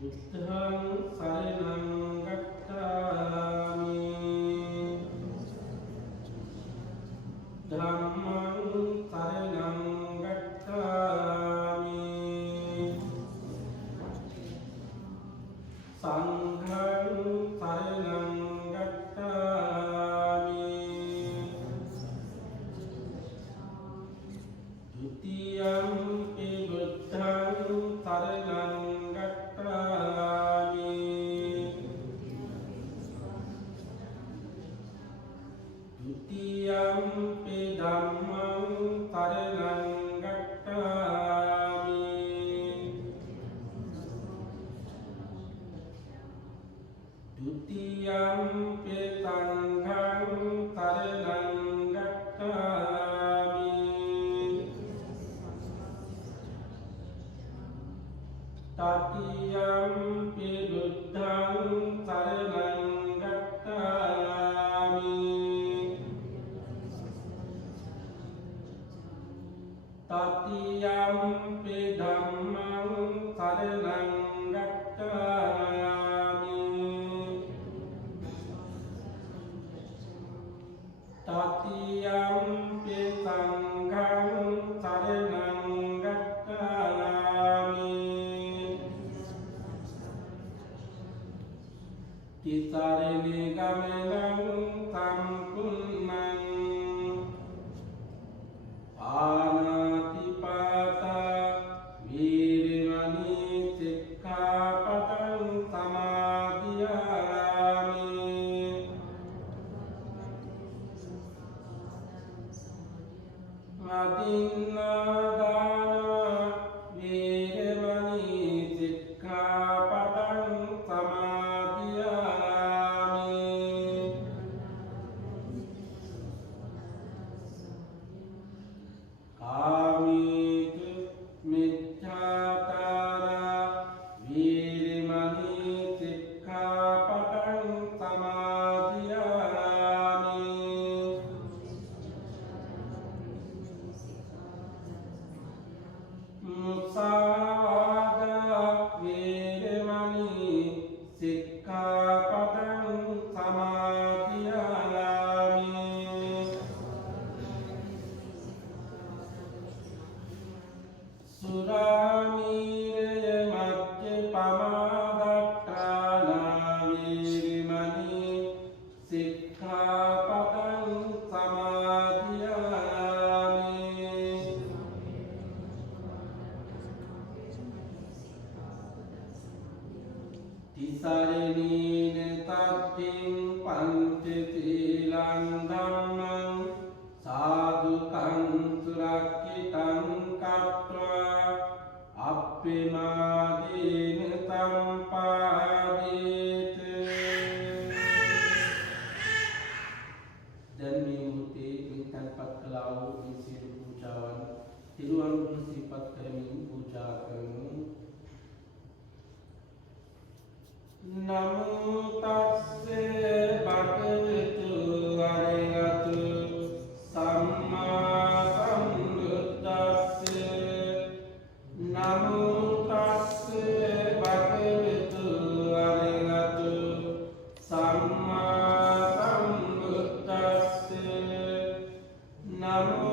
බුද්ධං සරණං ගච්ඡාමි ධම්මං සරණං ගච්ඡාමි සංඝං සරණං ගච්ඡාමි ဒုတိယံ පි බුද්ධං සරණං Dutiyampi dhammam saranang gacchami Dutiyampi sangham saranang gacchami Tatiyampi buddhang saranang gacchami Tatiyampi dhammam saranang gacchami Tatiyampi sangham saranang gacchami Tisarene gamenang sampunnang Panatipata Virimani Sikkhapadang Samadhiyami Adinadana Virimani Sikkhapadang Samadhiyami Kamitu Micchātara Virimani Sikkhapadang Samadhiyami Musāvāda Virimani Sikkhapadang Samadhiyami Suramiraya Majjapamadaṭṭhāna Virimani Sikkhapadang Samadhiyami Tisarenena tadding pañcasīlaṃ dhammam Sādhukam surakkhitang kattvā Appimādena sampādīte Dan මේ මොහොතේ මේ තන්පත් කළා වූ මේ සියලු පූජාවන් තිරුවන් සිහිපත් කරමින් පූජා කරමු Namo tassa bhagavato arahato samma sambuddhassa Namo tassa bhagavato arahato samma sambuddhassa Namo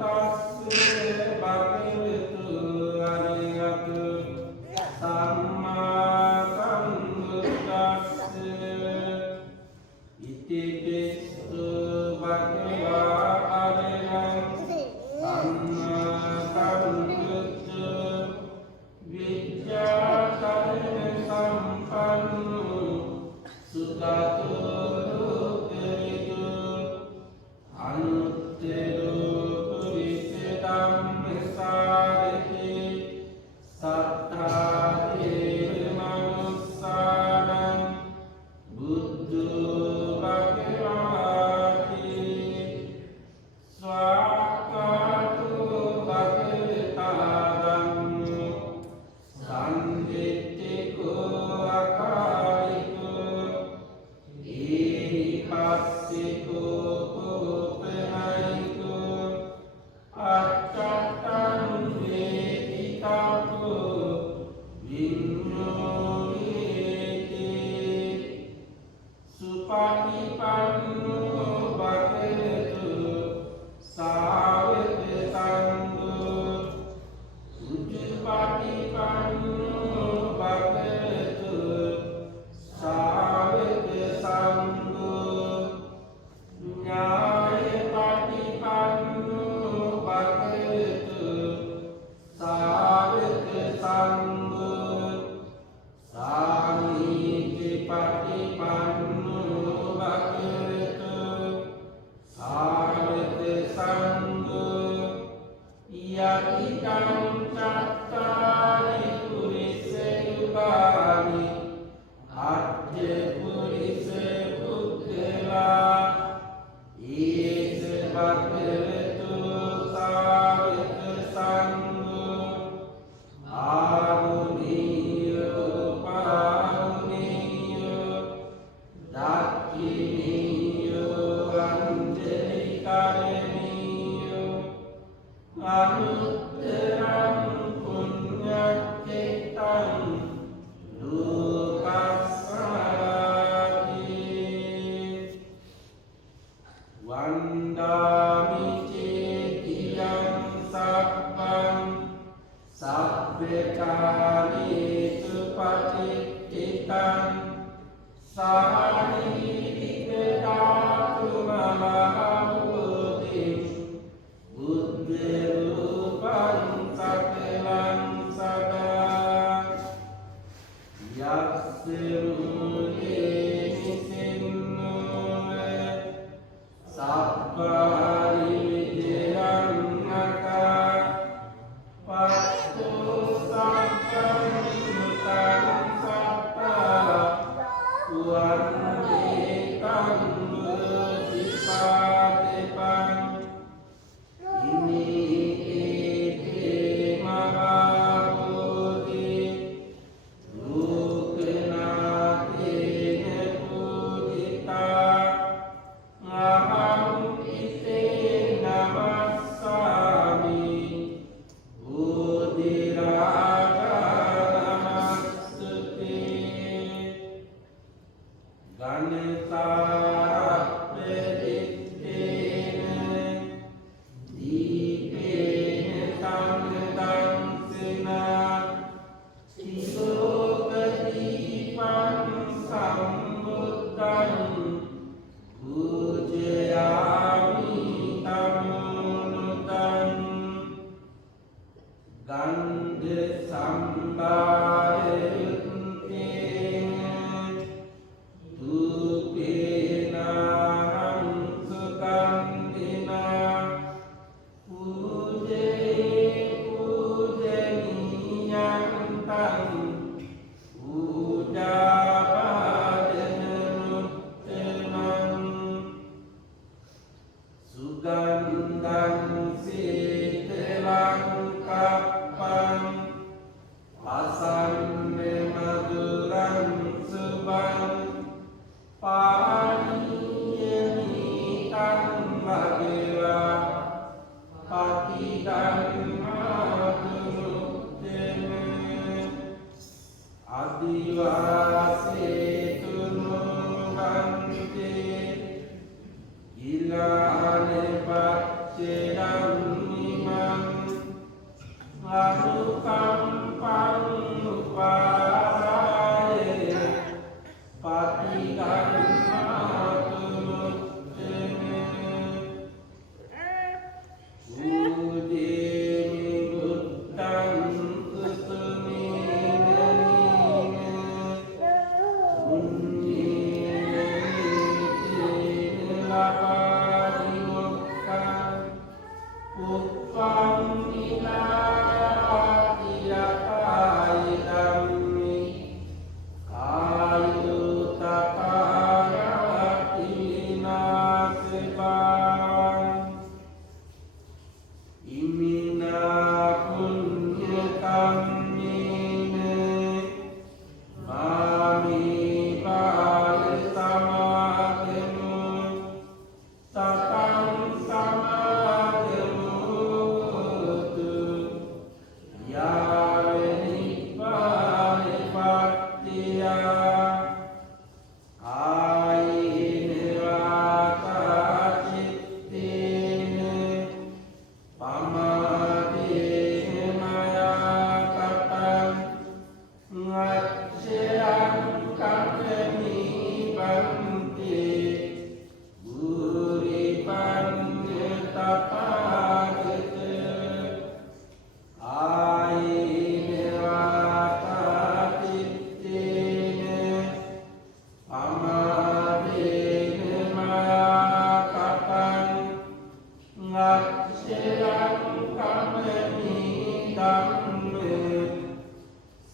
tassa bhagavato arahato samma Itipistu bhagavā arahant samma sambuddho Vidyākarana sampanno sutato lokevidu Anuttaro purisa dhammasārati Sattā manussānaṃ Buddho Bhagavati Swākkāto Bhagavata Dhammo Sanditthiko Akāliko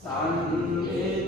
San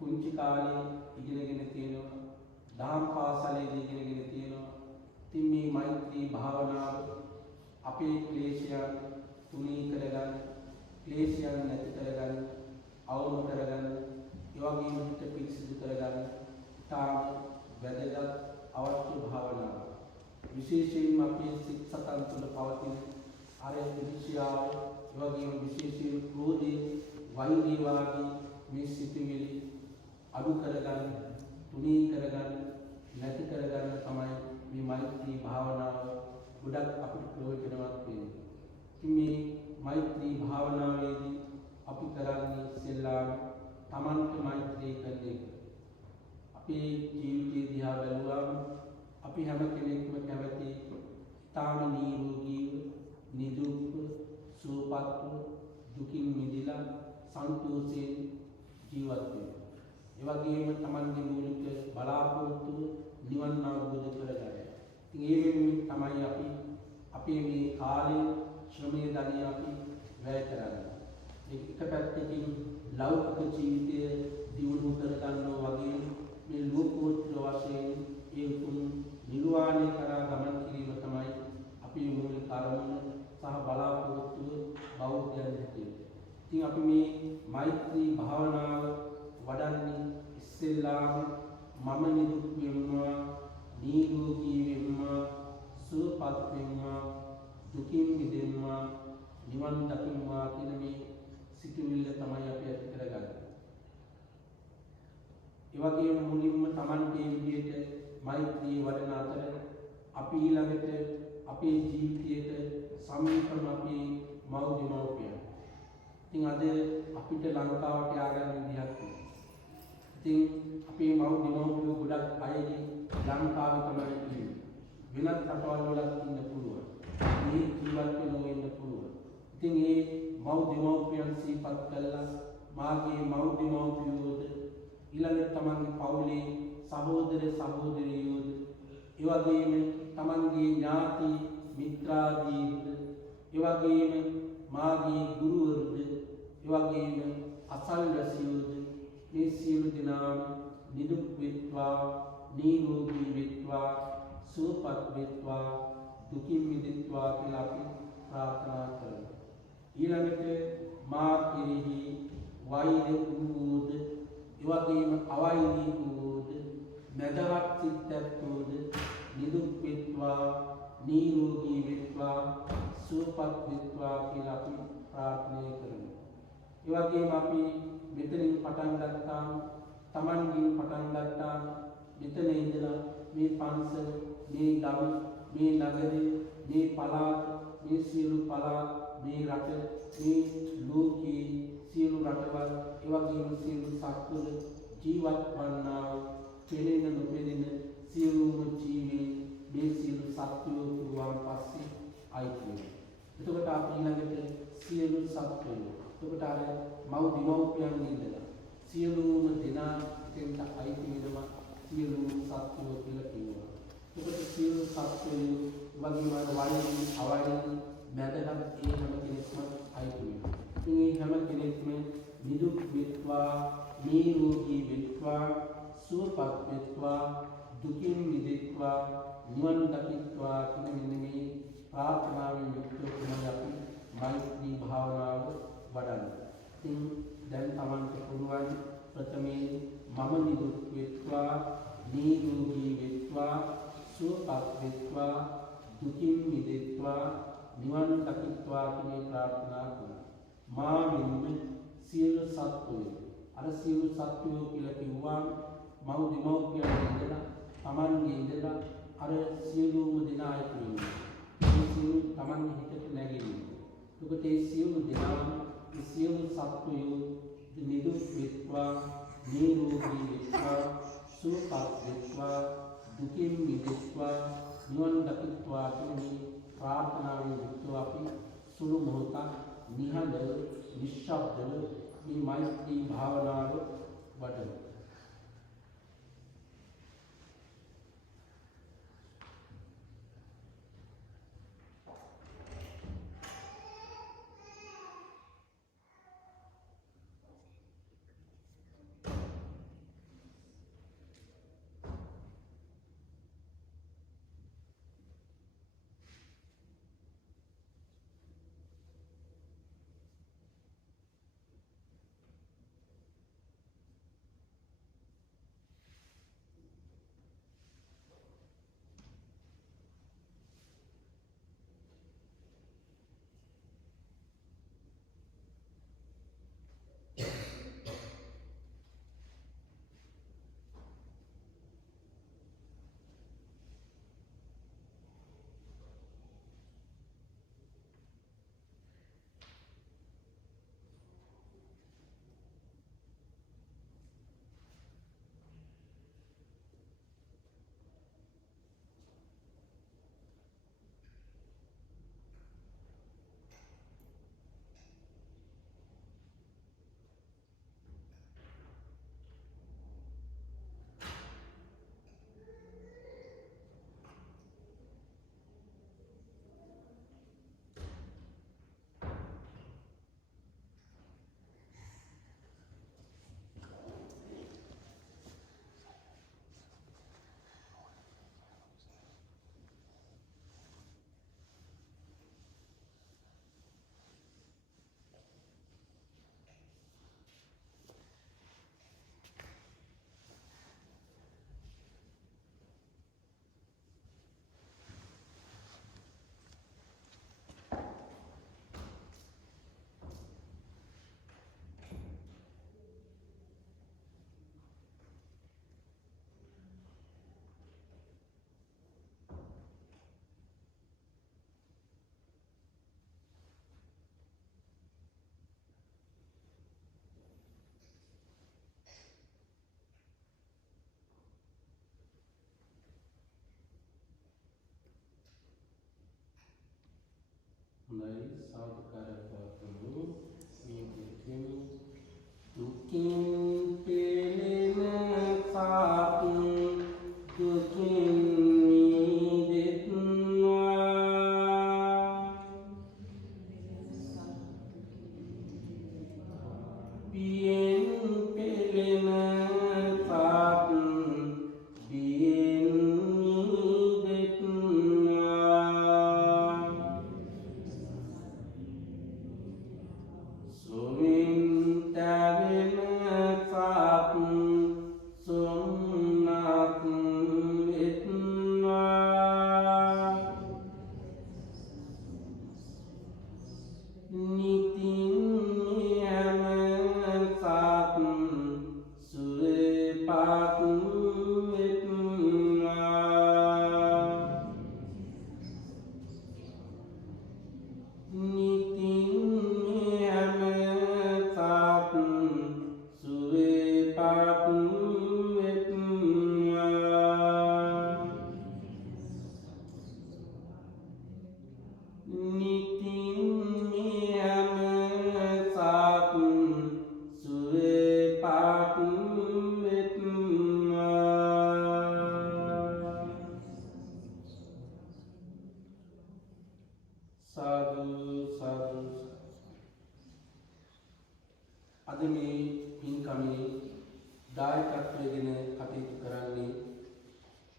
පුංචි කාලේ ඉගෙනගෙන තියෙනවා දහම් පාසලේදී ඉගෙනගෙන තියෙනවා. ඉතින් මේ මෛත්‍රී භාවනාව අපේ ක්ලේශයන් තුනී කරගන්න, ක්ලේශයන් නැති කරගන්න, අවම කරගන්න, ඒ වගේම හිත පිරිසිදු කරගන්න ඉතාම වැදගත් අවශ්‍ය භාවනාවක්. විශේෂයෙන්ම අපේ සිත් සතන් තුළ පවතින අර ඊර්ෂ්‍යාව, ඒ වගේම විශේෂයෙන් ක්‍රෝධය, වෛරය වාගේ මේ සිතුවිලි අඩු කරගන්න, තුනී කරගන්න, නැති කරගන්න තමයි මේ මෛත්‍රී භාවනාව ගොඩක් අපිට ප්‍රයෝජනවත් වෙන්නේ. ඉතින් මේ මෛත්‍රී භාවනාවේදී අපි කරන්නේ ඉස්සෙල්ලාම තමන්ට මෛත්‍රී කරන එක. අපේ ජීවිතය දිහා බැලුවාම අපි හැම කෙනෙක්ම කැමති තාම නිරෝගීව, නිදුක්ව, සුවපත්ව, දුකින් මිදලා සන්තෝෂයෙන් ජීවත් වෙන්න. ඒ වගේම තමන්ගේ මූලික බලාපොරොත්තුව නිවන් අවබෝධ කරගන්න. ඉතින් ඒ වෙනුවෙන් තමයි අපි අපේ මේ කාලය, ශ්‍රමය, ධනය අපි වැය කරන්නේ. එක පැත්තකින් ලෞකික ජීවිතය දියුණු කරගන්නවා වගේම මේ ලෝකෝත්තර වශයෙන් ඒ උතුම් නිර්වාණය කරා ගමන් කිරීම තමයි අපේ මූලික අරමුණ සහ බලාපොරොත්තුව බෞද්ධයන් හැටියට. ඉතින් අපි මේ මෛත්‍රී භාවනාව වඩන්නේ ඉස්සෙල්ලාම මම නිදුක් වෙනවා, නිරෝගී වෙනවා, සුවපත් වෙනවා, දුකින් මිදෙනවා, නිවන් දකින්නවා කියන මේ සිතුවිල්ල තමයි අපි ඇති කරගන්නේ. ඒ වගේම මුලින්ම Tamante විදියට මෛත්‍රී වඩන අතර අපි ඊළඟට අපේ ජීවිතයට සමීපම අපේ මව්දෙමව්පියන්. ඉතින් අද අපිට ලංකාවට ආගන්න විදිහක් තියෙනවා. ඉතින් අපේ මව්දෙමව්පියෝ ගොඩක් අයගේ ලංකාවේ තමයි ඉන්නේ. වෙනත් රටවල් වලත් ඉන්න පුළුවන්. මේ ජීවත් වෙන්න පුළුවන්. ඉතින් මේ මව්දෙමව්පියන් සිහිපත් කළා මාගේ මව්දෙමව්පියෝද ඊළඟට තමන්ගේ පවුලේ සහෝදර සහෝදරියෝද ඒ වගේම තමන්ගේ ඥාති මිත්‍රාදීන්ද ඒ වගේම මාගේ ගුරුවරුද ඒ වගේම අසල්වැසියෝද මේ සියලු දෙනාම නිදුක් වෙත්වා, නිරෝගී වෙත්වා, සුවපත් වෙත්වා, දුකින් මිදෙත්වා කියලා අපි ප්‍රාර්ථනා කරමු. ඊළඟට මා කෙරෙහි වෛර වූද ඒ වගේම අවෛරී වූද මදවත් සිතැත්තෝද නිදුක් වෙත්වා, නිරෝගී වෙත්වා, සුවපත් වෙත්වා කියලා අපි ප්‍රාර්ථනා කරමු. ඒ වගේම අපි මෙතනින් පටන් ගත්තාම, Tamanගෙන් පටන් ගත්තාම මෙතන ඉඳලා මේ පන්සල, මේ ගම, මේ නගරේ, මේ පළාත, මේ සියලු පළාත්, මේ රට, මේ ලෝකයේ සියලු රටවල්, ඒ වගේම සියලු සත්වල ජීවත් වන්නා පෙනෙන නොපෙනෙන සියලුම ජීවීන් මේ සියලු සත්වයෝ පුරුවන් පස්සේ අයිති වෙනවා. එතකොට අපි ඊළඟට සියලු සත්වයෝ, එතකොට අර මව්දෙමව්පියන් ඉඳලා සියලුම දෙනා දෙන්න අයිති වෙනවා සියලුම සත්වයෝ කියලා කියනවා. එතකොට සියලු සත්වයෝ වගේම වෛරී, අවෛරී, මැදහත් ඒ හැම කෙනෙක්ම අයිති වෙනවා. මේ හැම කෙනෙක්ම නිදුක් වෙත්වා, නිරෝගී වෙත්වා, සුවපත් වෙත්වා, දුකින් මිදෙත්වා, නිවන් දකිත්වා කියන මෙන්න මේ ප්‍රාර්ථනාවෙන් යුක්තව තමයි අපි මෛත්‍රී භාවනාව වඩන්නේ. ඉතින් දැන් Tamanට පුළුවන් ප්‍රථමයෙන් මම නිදුක් වෙත්වා, නිරෝගී වෙත්වා, සුවපත් වෙත්වා, දුකින් මිදෙත්වා, නිවන් දකිත්වා කියන ප්‍රාර්ථනා කරනවා. මා මෙන්ම සියලු සත්වයෝ, අර සියලු සත්වයෝ කියලා කිව්වා මව්දෙමව්පියන් ඉඳලා Tamanගේ ඉඳලා අර සියලුම දෙනා අයිති වෙනවා. මේ සියලු Tamanගේ හිතට නැගෙනවා. එතකොට මේ සියලු දෙනාම මේ සියලු සත්වයෝ නිදුක් වෙත්වා, නිරෝගී වෙත්වා, සුවපත් වෙත්වා, දුකින් මිදෙත්වා, නිවන් දකිත්වා කියන ප්‍රාර්ථනාවෙන් යුක්තව අපි සුළු මොහොතක් නිහඬව, නිශ්ශබ්දව මේ මෛත්‍රී භාවනාව වඩමු.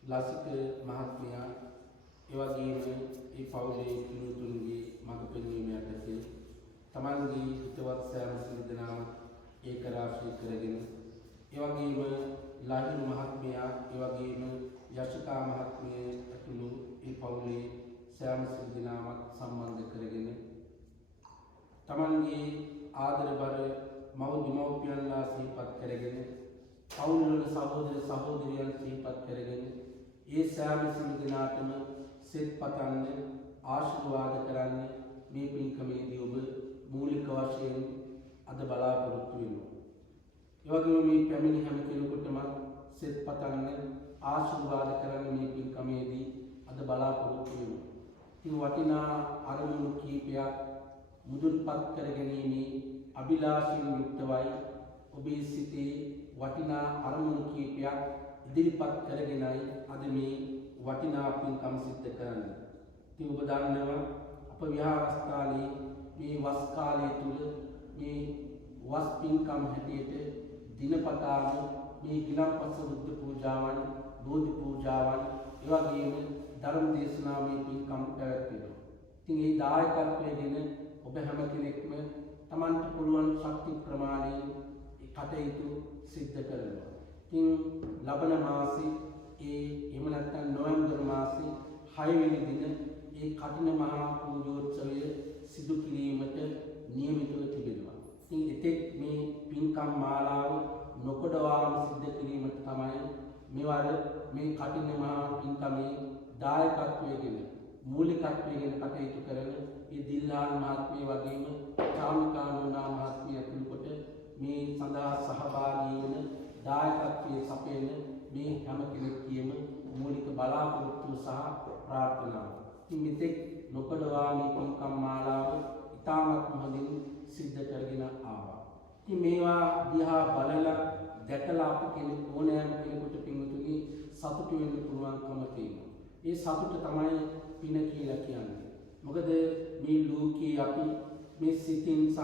ලසික මහත්මයා ඒ වගේම ඒ පවුලේ පින්තුන්ගේ මඟ පෙන්වීම යටතේ තමන්ගේ හිතවත් සෑම සින්දනාම ඒක රාශී කරගෙන ඒ වගේම ලහිරු මහත්මයා ඒ වගේම යශිකා මහත්මිය ඇතුළු ඒ පවුලේ සෑම සින්දනාමක් සම්බන්ධ කරගෙන තමන්ගේ ආදරබර මව් දෙමව්පියන්ලා සිහිපත් කරගෙන පවුල් වල සහෝදර සහෝදරියන් සිහිපත් කරගෙන ඒ සෑම සින්දනාටම සෙත් පතන්න ආශිර්වාද කරන්න මේ පින්කමේදී ඔබ මූලික වශයෙන් අද බලාපොරොත්තු වෙනවා. ඒ වගේම මේ පැමිණි හැම කෙනෙකුටම සෙත් පතන්න ආශිර්වාද කරන්න මේ පින්කමේදී අද බලාපොරොත්තු වෙනවා. ඉතින් වටිනා අරමුණු කීපයක් මුදුන්පත් කරගැනීමේ අභිලාෂයෙන් යුක්තවයි ඔබේ සිතේ වටිනා අරමුණු කීපයක් ඉදිරිපත් කරගෙනයි අද මේ වටිනා පින්කම් සිද්ධ කරන්නේ. ඉතින් ඔබ දන්නවා අප විහාරස්ථානයේ මේ වස් කාලය තුල මේ වස් පින්කම් හැටියට දිනපතාම මේ ගිලන්පස බුද්ධ පූජාවන්, බෝධි පූජාවන්, ඒ වගේම ධර්ම දේශනාවේ පින්කම් පැවැත්වෙනවා. ඉතින් මේ දායකත්වයෙන් ඔබ හැම කෙනෙක්ම Tamanට පුළුවන් ශක්ති ප්‍රමාණයෙන් ඒ කටයුතු සිද්ධ කරනවා. ඉතින් ලබන මාසේ එහෙම නැත්නම් නොවැම්බර් මාසේ 6 වෙනි දින ඒ කඨින මහා පූජෝත්සවය සිදු කිරීමට නියමිතව තිබෙනවා. ඉතින් එතෙක් මේ පින්කම් මාලාව නොකඩවාම සිද්ධ කිරීමට තමයි මෙවර මේ කඨින මහා පින්කමේ දායකත්වයෙන් මූලිකත්වයෙන් කටයුතු කරන ඒ දිල්හාන් මහත්මිය වගේම චාමිකා නෝනා මහත්මිය ඇතුළු කොට මේ සඳහා සහභාගී වෙන දායකත්වයේ සපයන මේ හැම කෙනෙක්ගේම මූලික බලාපොරොත්තු සහ ප්‍රාර්ථනාව. ඉතින් මෙතෙක් නොකඩවා මේ පින්කම් මාලාව ඉතාමත් හොඳින් සිද්ධ කරගෙන ආවා. ඉතින් මේවා දිහා බලලා දැකලා අපි කෙනෙක් ඕනෑම කෙනෙකුට පින්වතුනි සතුටු වෙන්න පුළුවන්කම තියෙනවා. ඒ සතුට තමයි පින කියලා කියන්නේ. මොකද මේ ලෝකේ අපි මේ සිතින් සහ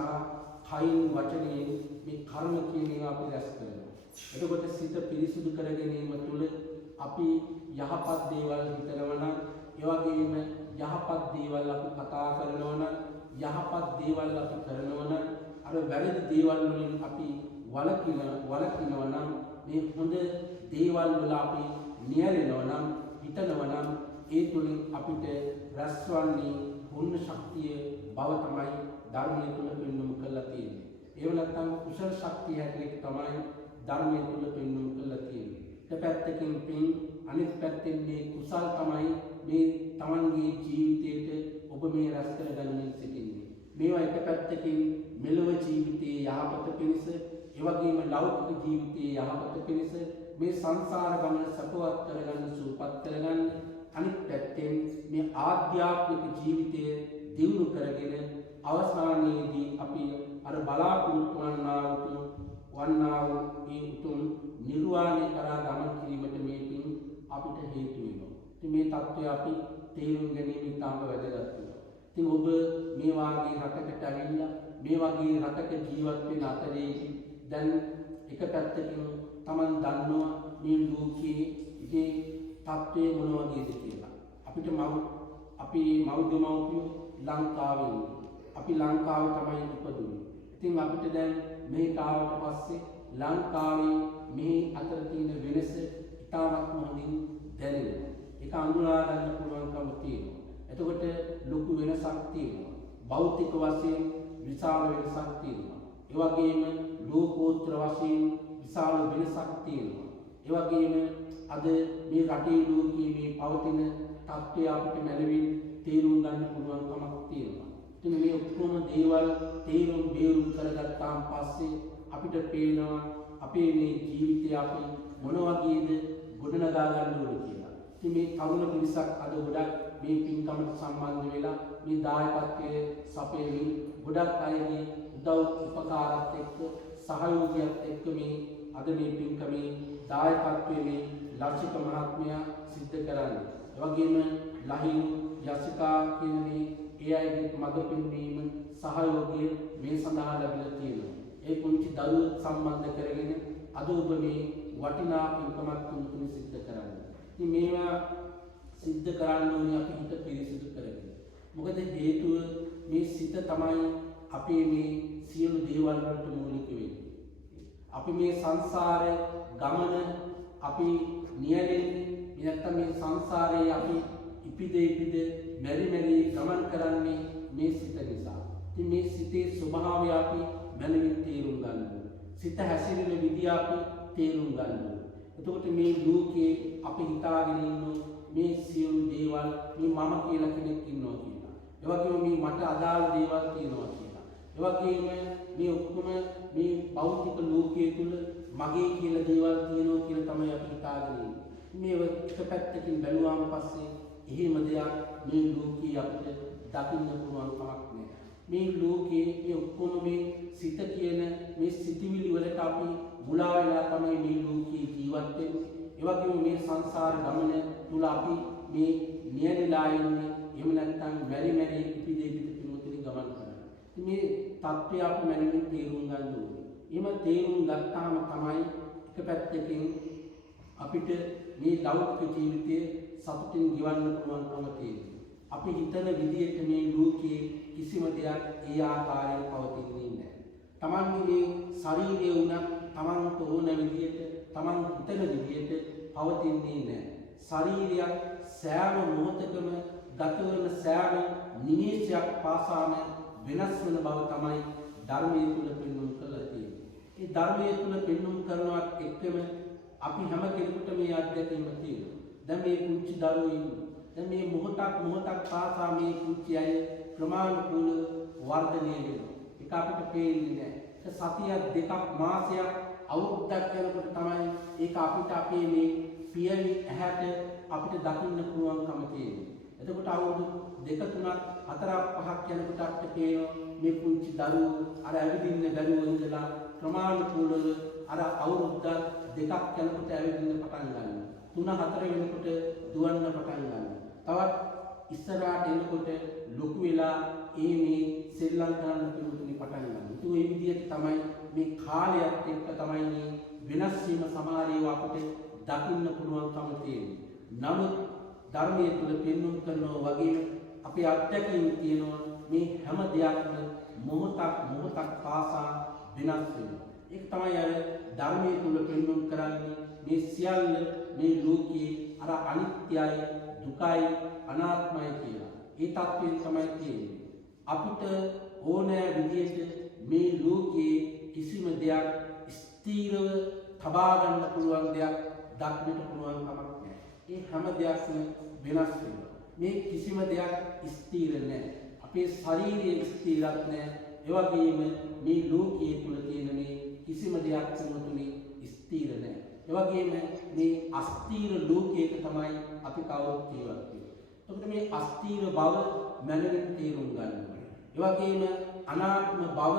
කයින් වචනයෙන් මේ කර්ම කියන ඒවා අපි රැස් කරනවා. එතකොට සිත පිරිසුදු කර ගැනීම තුළ අපි යහපත් දේවල් හිතනවා නම්, ඒ වගේම යහපත් දේවල් අපි කතා කරනවා නම්, යහපත් දේවල් අපි කරනවා නම්, අර වැරදි දේවල් වලින් අපි වළකිනවා නම්, මේ හොඳ දේවල් වල අපි නියැලෙනවා නම්, හිතනවා නම් ඒ තුලින් අපිට රැස්වන්නේ පුණ්‍ය ශක්තිය බව තමයි ධර්මයේ තුල පෙන්වුම් කරලා තියෙන්නේ. ඒව නැත්නම් කුසල ශක්තිය හැටියට තමයි ධර්මයේ තුල පෙන්වුම් කරලා තියෙන්නේ. එක පැත්තකින් පින්, අනිත් පැත්තෙන් මේ කුසල් තමයි මේ තමන්ගේ ජීවිතයට ඔබ මේ රැස් කරගන්නේ සිටින්නේ. මේවා එක පැත්තකින් මෙලොව ජීවිතයේ යහපත පිණිස, ඒ වගේම ලෞකික ජීවිතයේ යහපත පිණිස මේ සංසාර ගමන සපවත් කරගන්න, සූපත් කරගන්න, අනිත් පැත්තෙන් මේ ආධ්‍යාත්මික ජීවිතය දියුණු කරගෙන අවසානයේදී අපි අර බලාපොරොත්තු වන්නා වූ මේ උතුම් නිර්වාණය කරා ගමන් කිරීමට මේ පින් අපිට හේතු වෙනවා. ඉතින් මේ தත්ත්වය අපි තේරුම් ගැනීම ඉතාම වැදගත් වෙනවා. ඉතින් ඔබ මේ වාගේ රටකට ඇවිල්ලා මේ වගේ රටක ජීවත් වෙන අතරේදී දැන් එක පැත්තකින් Taman දන්නවා මේ ලෝකයේ ඉතින් තත්ත්වය මොන වගේද කියලා. අපිට අපි මව්දෙමව්පියෝ ලංකාවේ ඉන්නේ. අපි ලංකාවේ තමයි ඉපදුනේ. ඉතින් අපිට දැන් මෙහෙට ආවට පස්සේ ලංකාවේ මේ අතර තියෙන වෙනස ඉතාමත් හොඳින් දැනෙනවා. ඒක අඳුනා ගන්න පුළුවන්කම තියෙනවා. එතකොට ලොකු වෙනසක් තියෙනවා. භෞතික වශයෙන් විශාල වෙනසක් තියෙනවා. ඒ වගේම ලෝකෝත්තර වශයෙන් විශාල වෙනසක් තියෙනවා. ඒ වගේම අද මේ රටේ ලෝකයේ මේ පවතින තත්ත්වය අපිට මැනවින් තේරුම් ගන්න පුළුවන්කමක් තියෙනවා. ඉතින් මේ ඔක්කොම දේවල් තේරුම් බේරුම් කරගත්තාන් පස්සේ අපිට පේනවා අපේ මේ ජීවිතය අපි මොන වගේද ගොඩනගා ගන්න ඕනේ කියලා. ඉතින් මේ තරුණ පිරිසක් අද ගොඩක් මේ පින්කමට සම්බන්ධ වෙලා මේ දායකත්වයේ සපයමින් ගොඩක් අයගේ උදව් උපකාරات එක්ක සහයෝගයත් එක්ක මේ අද මේ පින්කමේ දායකත්වයේ මේ ලක්ෂික මහත්මයා සිද්ධ කරන්නේ. ඒ වගේම ලහිරු යසිකා කියන මේ ඒ අයගේ මඟ පෙන්වීම සහයෝගය මේ සඳහා ලැබිලා තියෙනවා. ඒ පුංචි දරුවෝ සම්බන්ධ කරගෙන අද ඔබ මේ වටිනා පින්කමක් තුන්තුනි සිද්ධ කරන්නේ. ඉතින් මේවා සිද්ධ කරන්න ඕනේ අපි හිත පිරිසිදු කරගෙන. මොකද හේතුව මේ සිත තමයි අපේ මේ සියලු දේවල් වලට මූලික වෙන්නේ. අපි මේ සංසාරේ ගමන අපි නියැලෙන්නේ නැත්නම් මේ සංසාරේ අපි ඉපිද මෙරි ගමන් කරන්නේ මේ සිත නිසා. ඉතින් මේ සිතේ ස්වභාවය අපි මනමින් තේරුම් ගන්න ඕනේ. සිත හැසිරෙන විදිය අපි තේරුම් ගන්න ඕනේ. එතකොට මේ ලෝකේ අපි හිතාගෙන ඉන්න මේ සියලු දේවල් මේ මම කියලා කෙනෙක් ඉන්නවා කියලා. ඒ වගේම මේ මට අදාළ දේවල් තියෙනවා කියලා. ඒ වගේම මේ ඔක්කොම මේ භෞතික ලෝකයේ තුල මගේ කියලා දේවල් තියෙනවා කියලා තමයි අපි හිතාගෙන ඉන්නේ. මේ එක පැත්තකින් බැලුවාම පස්සේ එහෙම දෙයක් මේ ලෝකේ අපිට දකින්න පුළුවන් කමක් නැහැ. මේ ලෝකේ මේ ඔක්කොම මේ සිත කියන මේ සිතිවිලි වලට අපි මුලා වෙලා තමයි මේ ලෝකේ ජීවත් වෙන්නේ. ඒ වගේම මේ සංසාර ගමන තුල අපි මේ නියැලලා ඉන්නේ. එහෙම නැත්නම් මෙරි ඉපිදේ පිටුතුනි ගමන් කරනවා. ඉතින් මේ தත්ත්වය අපි මනමින් තේරුම් ගන්න ඕනේ. එහෙම තේරුම් ගත්තාම තමයි එක පැත්තකින් අපිට මේ ලෞකික ජීවිතයේ සතුටින් ගෙවන්න පුළුවන්කම තියෙන්නේ. අපි හිතන විදිහට මේ ලෝකයේ කිසිම දෙයක් ඒ ආකාරයෙන් පවතින්නේ නැහැ. තමන්ගේ මේ ශරීරය උනත් තමන්ට ඕන විදිහට තමන් හිතන විදිහට පවතින්නේ නැහැ. ශරීරයක් සෑම මොහොතකම ගත වන සෑම නිමේෂයක් පාසාම වෙනස් වෙන බව තමයි ධර්මයේ තුල පෙන්වුම් කරලා තියෙන්නේ. ඒ ධර්මයේ තුල පෙන්වුම් කරනවත් එක්කම අපි හැම කෙනෙකුටම මේ අත්දැකීම තියෙනවා. දැන් මේ පුංචි දරුවෝ ඉන්නවා. දැන් මේ මොහොතක් පාසා මේ පුංචි අය ප්‍රමාණිකූල වර්ධනය වෙනවා. ඒක අපිට පේන්නේ නැහැ. ඒක සතියක් දෙකක් මාසයක් අවුරුද්දක් යනකොට තමයි ඒක අපිට අපේ මේ පියවි ඇහැට අපිට දකින්න පුළුවන්කම තියෙන්නේ. එතකොට අවුරුදු 2 3 4 5ක් යනකොට අපිට පේනවා මේ පුංචි දරුවෝ අර ඇවිදින්න බැරුව ඉඳලා ප්‍රමාණිකූලව අර අවුරුද්ද දෙකක් යනකොට ඇවිදින්න පටන් ගන්නවා. 3 4 වෙනකොට දුවන්න පටන් ගන්නවා. තවත් ඉස්සරහට එනකොට ලොකු වෙලා මේ සෙල්ලම් කරන්න පිළිතුරු පටන් ගන්නවා. ඒ විදිහට තමයි මේ කාලයත් එක්ක තමයි මේ වෙනස් වීම සමහරව අපිට දකින්න පුළුවන්කම තියෙන්නේ. නමුත් ධර්මයේ තුල පෙන්වුම් කරනවා වගේ අපේ අත්දැකීම් තියෙනවා මේ හැම දෙයක්ම මොහොතක් පාසා වෙනස් වෙනවා. ඒක තමයි අර ධර්මයේ තුල පෙන්වුම් කරන්නේ මේ සියල්ල මේ ලෝකයේ අර අනිත්‍යයි දුකයි අනාත්මයි කියලා. ඒ තත්ත්වයෙන් තමයි තියෙන්නේ. අපිට ඕනෑ විදිහට මේ ලෝකයේ කිසිම දෙයක් ස්ථීරව තබා ගන්න පුළුවන් දෙයක් දක්නට පුළුවන් කමක් නැහැ. ඒ හැම දෙයක්ම වෙනස් වෙනවා. මේ කිසිම දෙයක් ස්ථීර නැහැ. අපේ ශරීරයේ ස්ථීරක් නැහැ. ඒ වගේම මේ ලෝකයේ තුල තියෙන මේ කිසිම දෙයක් තුනේ ස්ථීර නැහැ. ඒ වගේම මේ අස්ථීර ලෝකයක තමයි අපි කවුරුත් ජීවත් වෙන්නේ. එතකොට මේ අස්ථීර බව මනමින් තේරුම් ගන්න ඕනේ. ඒ වගේම අනාත්ම බව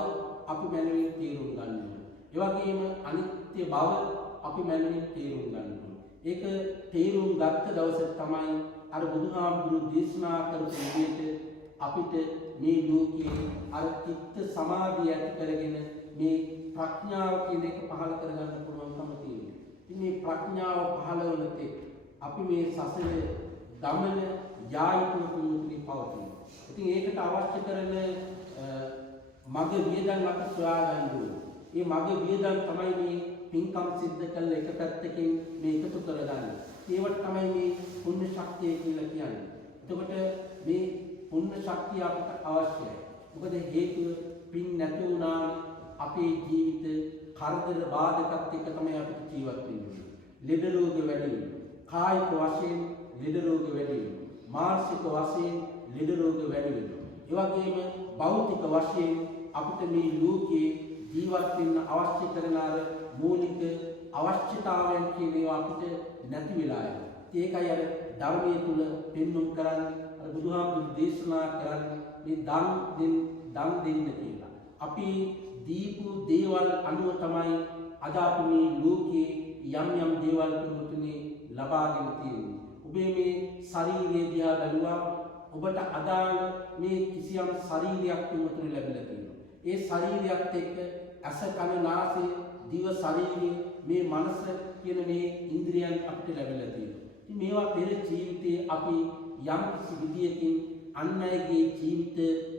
අපි මනමින් තේරුම් ගන්න ඕනේ. ඒ වගේම අනිත්‍ය බව අපි මනමින් තේරුම් ගන්න ඕනේ. ඒක තේරුම් ගත්ත දවසේ තමයි අර බුදුහාමුදුරු දේශනා කරපු විදිහට අපිට මේ ලෝකයේ අර චිත්ත සමාධිය ඇති කරගෙන මේ ප්‍රඥාව කියන එක පහළ කරගන්න පුළුවන්කම තියෙනවා. ඉතින් මේ ප්‍රඥාව පහළ වන තෙක් අපි මේ සසර ගමන යායුතු තුරුදී පවතිනවා. ඉතින් ඒකට අවශ්‍ය කරන මග වියදම් අපි සොයා ගන්න ඕනේ. මේ මග වියදම් තමයි මේ පින්කම් සිද්ධ කළ එක පැත්තකින් මේ එකතු කරගන්නේ. ඒවට තමයි මේ පුණ්‍ය ශක්තිය කියලා කියන්නේ. එතකොට මේ පුණ්‍ය ශක්තිය අපට අවශ්‍යයි. මොකද හේතුව පින් නැති වුණාම අපේ ජීවිත කරදර බාධකත් එක්ක තමයි අපිට ජීවත් වෙන්නේ. ලෙඩ රෝග වැඩි වෙනවා. කායික වශයෙන් ලෙඩ රෝග වැඩි වෙනවා. මානසික වශයෙන් ලෙඩ රෝග වැඩි වෙනවා. ඒ වගේම භෞතික වශයෙන් අපිට මේ ලෝකයේ ජීවත් වෙන්න අවශ්‍ය කරන අර මූලික අවශ්‍යතාවයන් කියන ඒවා අපිට නැති වෙලා යනවා. ඒකයි අර ධර්මයේ තුල පෙන්වුම් කරන්නේ අර බුදුහාමුදුරු දේශනා කරන්නේ මේ දන් දෙන්න කියලා. අපි දීපු දේවල් අනුව තමයි අද අපි මේ ලෝකයේ යම් දේවල් පිළිතුනේ ලබාගෙන තියෙන්නේ. ඔබේ මේ ශරීරය දිහා බැලුවා ඔබට අදාළ මේ කිසියම් ශරීරයක් පිළිතුනේ ලැබිලා තියෙනවා. ඒ ශරීරයත් එක්ක ඇස කන නාසය දිව ශරීරය මේ මනස කියන මේ ඉන්ද්‍රියන් අපිට ලැබිලා තියෙනවා. ඉතින් මේවා පෙර ජීවිතයේ අපි යම් කිසි විදියකින් අන් අයගේ ජීවිත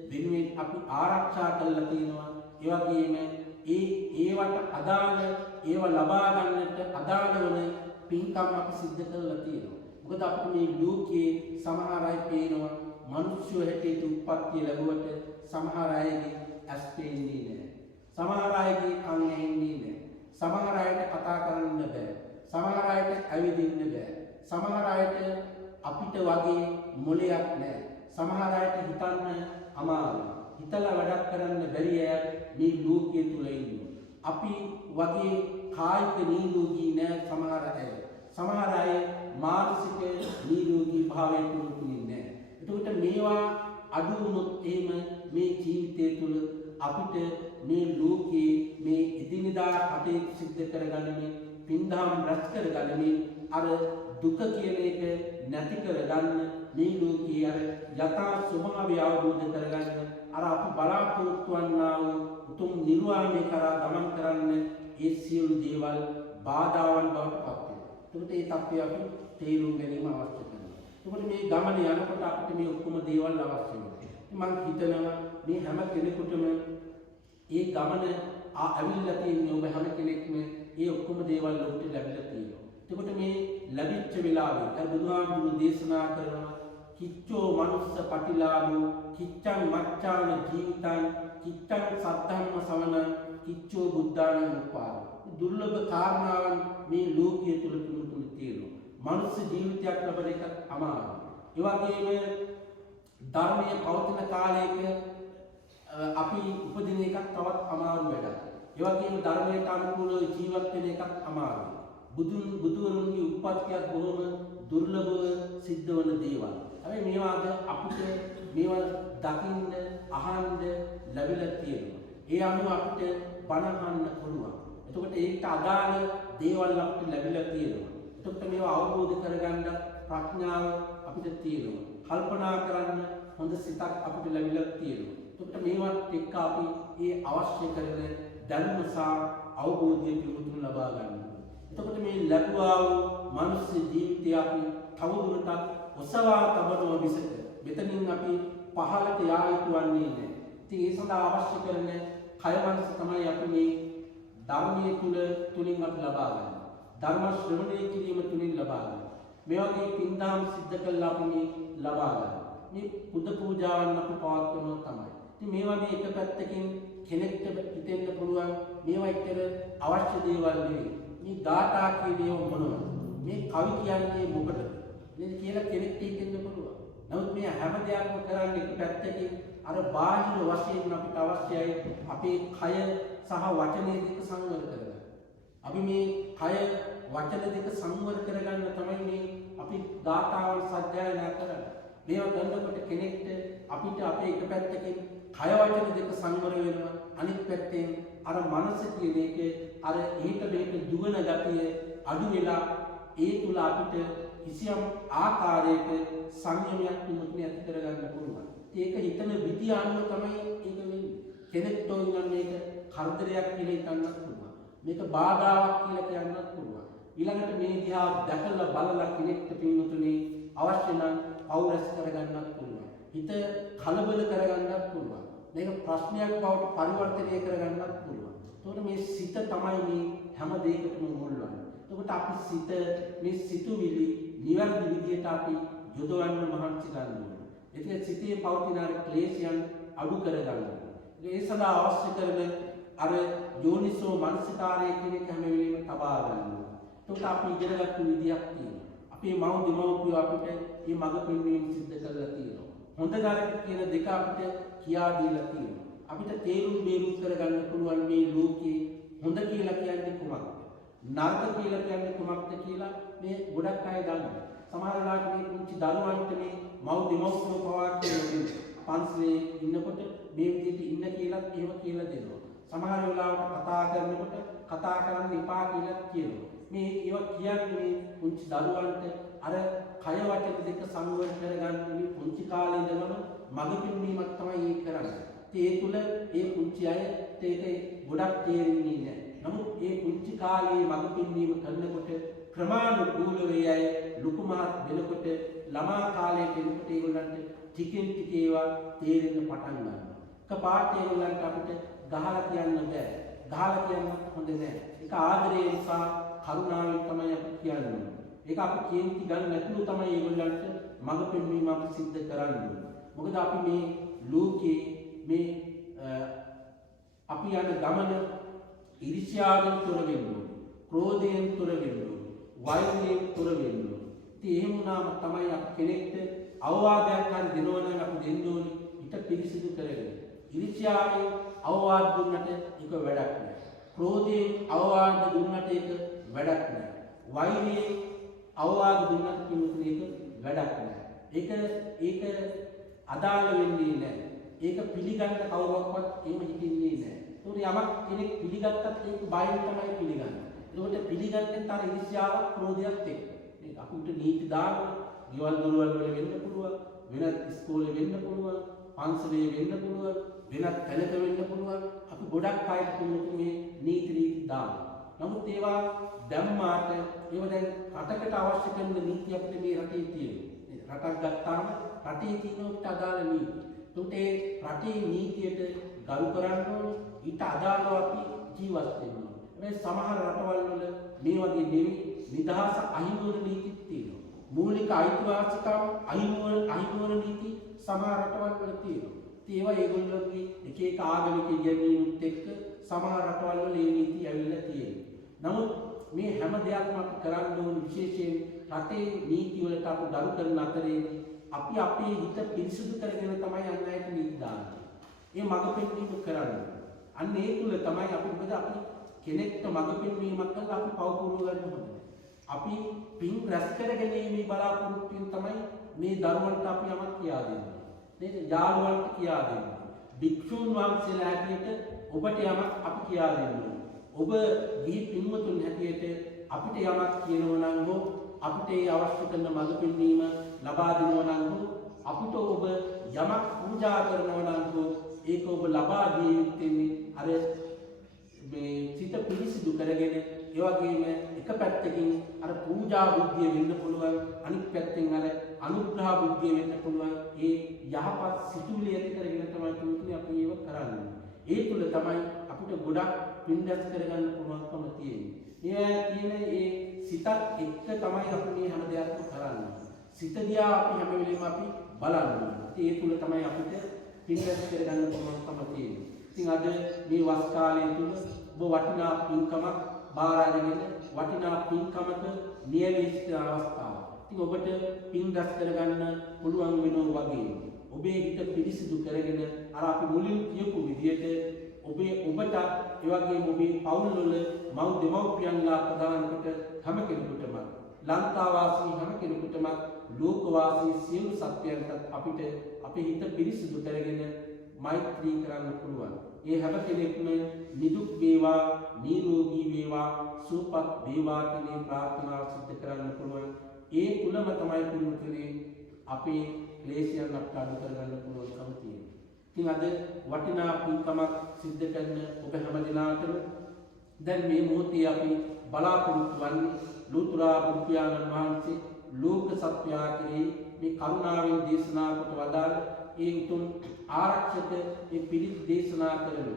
වෙනුවෙන් අපි ආරක්ෂා කරලා තියෙනවා. ඒ වගේම ඒවට අදාළ ඒව ලබා ගන්නට අදාළ වන පින්කම් අපි සිද්ධ කරලා තියෙනවා. මොකද අපිට මේ ලෝකයේ සමහර අය පේනවා මිනිස්සු හැටියට උත්පත්ති ලැබුවට සමහර අයගේ ඇස් පේන්නේ නැහැ. සමහර අයගේ කන් ඇහෙන්නේ නැහැ. සමහර අයට කතා කරන්න බෑ. සමහර අයට ඇවිදින්න බෑ. සමහර අයට අපිට වගේ මොලයක් නැහැ. සමහර අයට හිතන්න අමාරුයි. හිතලා වැඩක් කරන්න බැරි අය මේ ලෝකයේ තුල ඉන්නවා. අපි වගේ කායික නිරෝගී නැහැ සමහර අය. සමහර අය මානසික නිරෝගී භාවයට උතුමින් නැහැ. එතකොට මේවා අඩු වුණොත් එහෙම මේ ජීවිතය තුළ අපිට මේ ලෝකයේ මේ එදිනෙදා කටයුතු සිද්ධ කරගන්නමින් පින්දහම් රැස් කරගන්නමින් අර දුක කියන එක නැති කරගන්න මේ ලෝකයේ අර යථා ස්වභාවය අවබෝධ කරගන්න අර අපි බලාපොරොත්තු වන්නා වූ උතුම් නිර්වාණය කරා ගමන් කරන්න ඒ සියලු දේවල් බාධාවන් බවට පත් වෙනවා. එතකොට ඒ තත්ත්වය අපි තේරුම් ගැනීම අවශ්‍ය කරනවා. එතකොට මේ ගමන යනකොට අපිට මේ ඔක්කොම දේවල් අවශ්‍ය වෙනවා. මම හිතනවා මේ හැම කෙනෙකුටම ඒ ගමන ඇවිල්ලා තියෙන්නේ ඔබ හැම කෙනෙක්ම ඒ ඔක්කොම දේවල් ඔබට ලැබිලා තියෙනවා. එතකොට මේ ලැබිච්ච වෙලාවේ අර බුදුහාමුදුරු දේශනා කරනවා කිච්චෝ මනුස්ස පටිලාභෝ කිච්ඡං මච්ඡාන ජීවිතං කිච්ඡං සද්ධම්ම සවන කිච්චෝ බුද්ධාන උපාද. දුර්ලභ කාරණාවන් මේ ලෝකයේ තුල තියෙනවා. මනුස්ස ජීවිතයක් ලැබෙන එක අමාරුයි. ඒ වගේම ධර්මයේ පවතින කාලයක අපි උපදින එකක් තවත් අමාරු වැඩක්. ඒ වගේම ධර්මයට අනුකූලව ජීවත් වෙන එකක් අමාරුයි. බුදුවරුන්ගේ උප්පත්තියක් බොහොම දුර්ලභව සිද්ධ වන දේවල්. හැබැයි මේවාද අපිට මේවා දකින්න අහන්න ලැබිලා තියෙනවා. ඒ අනුව අපිට බණ අහන්න පුළුවන්. එතකොට ඒකට අදාළ දේවල් අපිට ලැබිලා තියෙනවා. එතකොට මේවා අවබෝධ කරගන්න ප්‍රඥාව අපිට තියෙනවා. කල්පනා කරන්න හොඳ සිතක් අපිට ලැබිලා තියෙනවා. එතකොට මේවත් එක්ක අපි ඒ අවශ්‍ය කරන ධර්ම සහ අවබෝධය පිළිතුරු ලබා ගන්නවා. එතකොට මේ ලැබුවා වූ මනුස්ස ජීවිතය අපි තවදුරටත් ඔසවා තබනවා මිසක මෙතනින් අපි පහළට යා යුතු වන්නේ නැහැ. ඉතින් ඒ සඳහා අවශ්‍ය කරන කය මනස තමයි අපි මේ ධර්මයේ තුලින් අපි ලබා ගන්න. ධර්ම ශ්‍රවණය කිරීම තුලින් ලබා ගන්න. මේ වගේ පින්දාම් සිද්ධ කළා අපි මේ ලබා ගන්න. මේ බුද්ධ පූජාවන් අපි පවත්වනවා තමයි. ඉතින් මේ වගේ එක පැත්තකින් කෙනෙක්ට හිතෙන්න පුළුවන් මේවා එක්තර අවශ්‍ය දේවල් නෙවෙයි. මේ ගාථා කියනේව මොනවද? මේ කවි කියන්නේ මොකටද? නේද කියලා කෙනෙක්ට හිතෙන්න පුළුවන්. නමුත් මේ හැම දෙයක්ම කරන්නේ එක පැත්තකින් අර බාහිර වශයෙන් අපිට අවශ්‍යයි අපේ කය සහ වචනේ දෙක සංවර කරගන්න. අපි මේ කය වචන දෙක සංවර කරගන්න තමයි මේ අපි ගාථාවන් සජ්ජායනා කරන්නේ. මේවා කරනකොට කෙනෙක්ට අපිට අපේ එක පැත්තකින් කය වචන දෙක සංවර වෙනවා. අනිත් පැත්තෙන් අර මනස කියන එක අර ඊට මේක දුවන ගතිය අඩු වෙලා ඒ තුල අපිට කිසියම් ආකාරයක සංයමයක් තුනක් ඇති කරගන්න පුළුවන්. ඒක හිතන විදිය අනුව තමයි ඒක වෙන්නේ. කෙනෙක්ට උනන මේක කරදරයක් කියලා හිතන්නත් පුළුවන්. මේක බාධාවක් කියලා කියන්නත් පුළුවන්. ඊළඟට මේ දිහා දැකලා බලලා කෙනෙක්ට පින්නතුනේ අවශ්‍ය නම් අවරස් කරගන්නත් පුළුවන්. හිත කලබල කරගන්නත් පුළුවන්. මේක ප්‍රශ්නයක් බවට පරිවර්තනය කරගන්නත් පුළුවන්. එතකොට මේ සිත තමයි මේ හැම දෙයකටම මුල් වන්නේ. එතකොට අපි සිත මේ සිතුවිලි නිවැරදි විදියට අපි යොදවන්න මහන්සි ගන්න ඕනේ. ඒක සිතේ පවතින අර ක්ලේශයන් අඩු කරගන්න ඕනේ. ඒ සඳහා අවශ්‍ය කරන අර යෝනිසෝ මනසිකාරය කියන එක හැම වෙලෙම තබා ගන්න ඕනේ. එතකොට අපි ඉගෙනගත්තු විදියක් තියෙනවා. අපේ මව් දෙමව්පියෝ අපිට මේ මඟ පෙන්වීම සිද්ධ කරලා තියෙනවා. හොඳ නරක කියන දෙක අපිට කියා දීලා තියෙනවා. අපිට තේරුම් බේරුම් කරගන්න පුළුවන් මේ ලෝකේ හොඳ කියලා කියන්නේ කොහොමද? නරක කියලා කියන්නේ කොහොමද කියලා මේ ගොඩක් අය දන්නවා. සමහර වෙලාවට මේ පුංචි දරුවන්ට මේ මව් දෙමව්පියෝ පවා කියන්නේ පන්සලේ ඉන්නකොට මේ විදිහට ඉන්න කියලාත් එහෙම කියලා දෙනවා. සමහර වෙලාවට කතා කරනකොට කතා කරන්න එපා කියලා කියනවා. මේ ඒවා කියන්නේ පුංචි දරුවන්ට අර කය වචන දෙක සංවර කරගන්න මේ පුංචි කාලේ ඉඳලම මඟ පෙන්වීමක් තමයි ඒ කරන්නේ. ඒ තුල ඒ පුංචි අයට ඒක ගොඩක් තේරෙන්නේ නැහැ. නමුත් ඒ පුංචි කාලේ මඟ පෙන්වීම කරනකොට ක්‍රමානුකූලව යයි ලොකු මහත් වෙනකොට ළමා කාලයට එනකොට ඒගොල්ලන්ට ටිකෙන් ටික ඒවා තේරෙන්න පටන් ගන්නවා. එකපාරට ඒගොල්ලන්ට අපිට ගහලා කියන්න බෑ. ගහලා කියන්නත් හොඳ නෑ. ඒක ආදරය නිසා කරුණාවෙන් තමයි අපි කියන්නේ. ඒක අපි කේන්ති ගන්න නැතුව තමයි ඒගොල්ලන්ට මඟ පෙන්වීම අපි සිද්ධ කරන්නේ. මොකද අපි මේ ලෝකේ මේ අපි යන ගමන ඊර්ෂ්‍යාවෙන් තොර වෙන්න ඕනේ. ක්‍රෝධයෙන් තොර වෙන්න ඕනේ. වෛරයෙන් තොර වෙන්න ඕනේ. ඉතින් එහෙම වුණාම තමයි අපි කෙනෙක්ට අවවාදයක් හරි දෙනවා නම් අපි දෙන්න ඕනේ හිත පිරිසිදු කරගෙන. ඊර්ෂ්‍යාවෙන් අවවාද දුන්නට ඒක වැඩක් නෑ. ක්‍රෝධයෙන් අවවාද දුන්නට ඒක වැඩක් නෑ. වෛරයෙන් අවවාද දුන්නට කිනුත් ඒක වැඩක් නෑ. ඒක අදාළ වෙන්නේ නෑ. ඒක පිළිගන්න කවුරක්වත් එහෙම හිතින්නේ නෑ. ඒකට යමක් කෙනෙක් පිළිගත්තත් ඒක බයෙන් තමයි පිළිගන්නේ. ඒකට පිළිගන්නේ තර ඊර්ෂ්‍යාවක් ක්‍රෝධයක් එක්ක. ඒක අපිට නීති දාන, ගෙවල් දොරවල් වල වෙන්න පුළුවන්, වෙනත් ඉස්කෝලේ වෙන්න පුළුවන්, පන්සලේ වෙන්න පුළුවන්, වෙනත් තැනක වෙන්න පුළුවන්. අපි ගොඩක් අය මේ නීති දානවා. නමුත් ඒවා දැම්මාට ඒවා දැන් රටකට අවශ්‍ය කරන නීති අපිට මේ රටේ තියෙනවා. රටක් ගත්තාම රටේ තියෙනට අදාළ නීති. ඒකට ඒ රටේ නීතියට ගරු කරන්න ඕනේ. ඊට අදාළව අපි ජීවත් වෙන්න ඕනේ. හැබැයි සමහර රටවල් වල මේ වගේ නෙවෙයි නිදහස අහිමි වන නීතිත් තියෙනවා. මූලික අයිතිවාසිකම් අහිමි වන නීති සමහර රටවල් වල තියෙනවා. ඉතින් ඒවා ඒගොල්ලෝගේ එක එක ආගමික ඉගැන්වීමුත් එක්ක සමහර රටවල් වල මේ නීති ඇවිල්ලා තියෙනවා. නමුත් මේ හැම දෙයක්ම අපි කරන්න ඕන විශේෂයෙන් රටේ නීති වලට අපි ගරු කරන අතරේදී අපි අපේ හිත පිරිසිදු කරගෙන තමයි අන් අයට නීති දාන්නේ. මේ මඟ පෙන්වීම කරන්නේ. අන්න ඒ තුල තමයි අපි මොකද අපි කෙනෙක්ට මඟ පෙන්වීමක් කරලා අපි පව පුරව ගන්න ඕනේ. අපි පින් රැස් කරගැනීමේ බලාපොරොත්තුෙන් තමයි මේ දරුවන්ට අපි යමක් කියා දෙන්නේ. නේද? යාළුවන්ට කියා දෙන්නේ. භික්ෂුන් වහන්සේලා හැටියට ඔබට යමක් අපි කියා දෙන්නේ. ඔබ දී පින්වතුන් හැටියට අපිට යමක් කියනවා නම් අපිට ඒ අවශ්‍ය කරන මඟ පෙන්වීම ලබා දෙනවා නම් අපිට ඔබ යමක් පූජා කරනවා නම් ඒක ඔබ ලබා දිය යුත්තේ අර මේ සිත පිරිසිදු කරගෙන ඒ වගේම එක පැත්තකින් අර පූජා බුද්ධිය වෙන්න පුළුවන් අනිත් පැත්තෙන් අර අනුග්‍රහ බුද්ධිය වෙන්න පුළුවන් ඒ යහපත් සිතුවිලි ඇති කරගෙන තමයි තුන්තුනේ අපි ඒව කරන්නේ. ඒ තුල තමයි අපිට ගොඩක් පින්දස් කරගන්න පුළුවන්කම තියෙන්නේ. ඒ තියෙන ඒ සිතත් එක්ක තමයි අපි මේ හැම දෙයක්ම කරන්නේ. සිත දිහා අපි හැම වෙලෙම අපි බලන්නේ. ඒ තුල තමයි අපිට පින්දස් කරගන්න පුළුවන්කම තියෙන්නේ. ඉතින් අද මේ වස් කාලය තුල ඔබ වටිනා පින්කමක් බාර අරගෙන වටිනා පින්කමක නියැලී සිටින අවස්ථාව. ඉතින් ඔබට පින්දස් කරගන්න පුළුවන් වෙනවා වගේ ඔබේ හිත පිරිසිදු කරගෙන අර අපි මුලින් කියපු විදිහට ඔබට ඒ වගේම ඔබේ පවුල් වල මව් දෙමව්පියන්ලා ප්‍රදාන කොට හැම කෙනෙකුටම ලංකා වාසී හැම කෙනෙකුටම ලෝක වාසී සියලු සත්වයන්ට අපිට අපේ හිත පිරිසිදු කරගෙන මෛත්‍රී කරන්න පුළුවන්. ඒ හැම කෙනෙක්ම නිදුක් වේවා, නිරෝගී වේවා, සුවපත් වේවා කියන ප්‍රාර්ථනාව සිදු කරන්න පුළුවන්. ඒ තුලම තමයි පිළිතුරේ අපේ ක්ලේශයන් අපට අඩු කරගන්න පුළුවන්කම තියෙන්නේ. ඉතින් අද වටිනා පින්කමක් සිද්ධ කරන ඔබ හැම දිනාටම දැන් මේ මොහොතේ අපි බලාපොරොත්තු වන්නේ ලෝතුරා බුදුපියාණන් වහන්සේ ලෝක සත්‍යයා කෙරෙහි මේ කරුණාවෙන් දේශනා කොට වදාළ ඒ උතුම් ආරක්ෂක මේ පිරිත් දේශනා කරන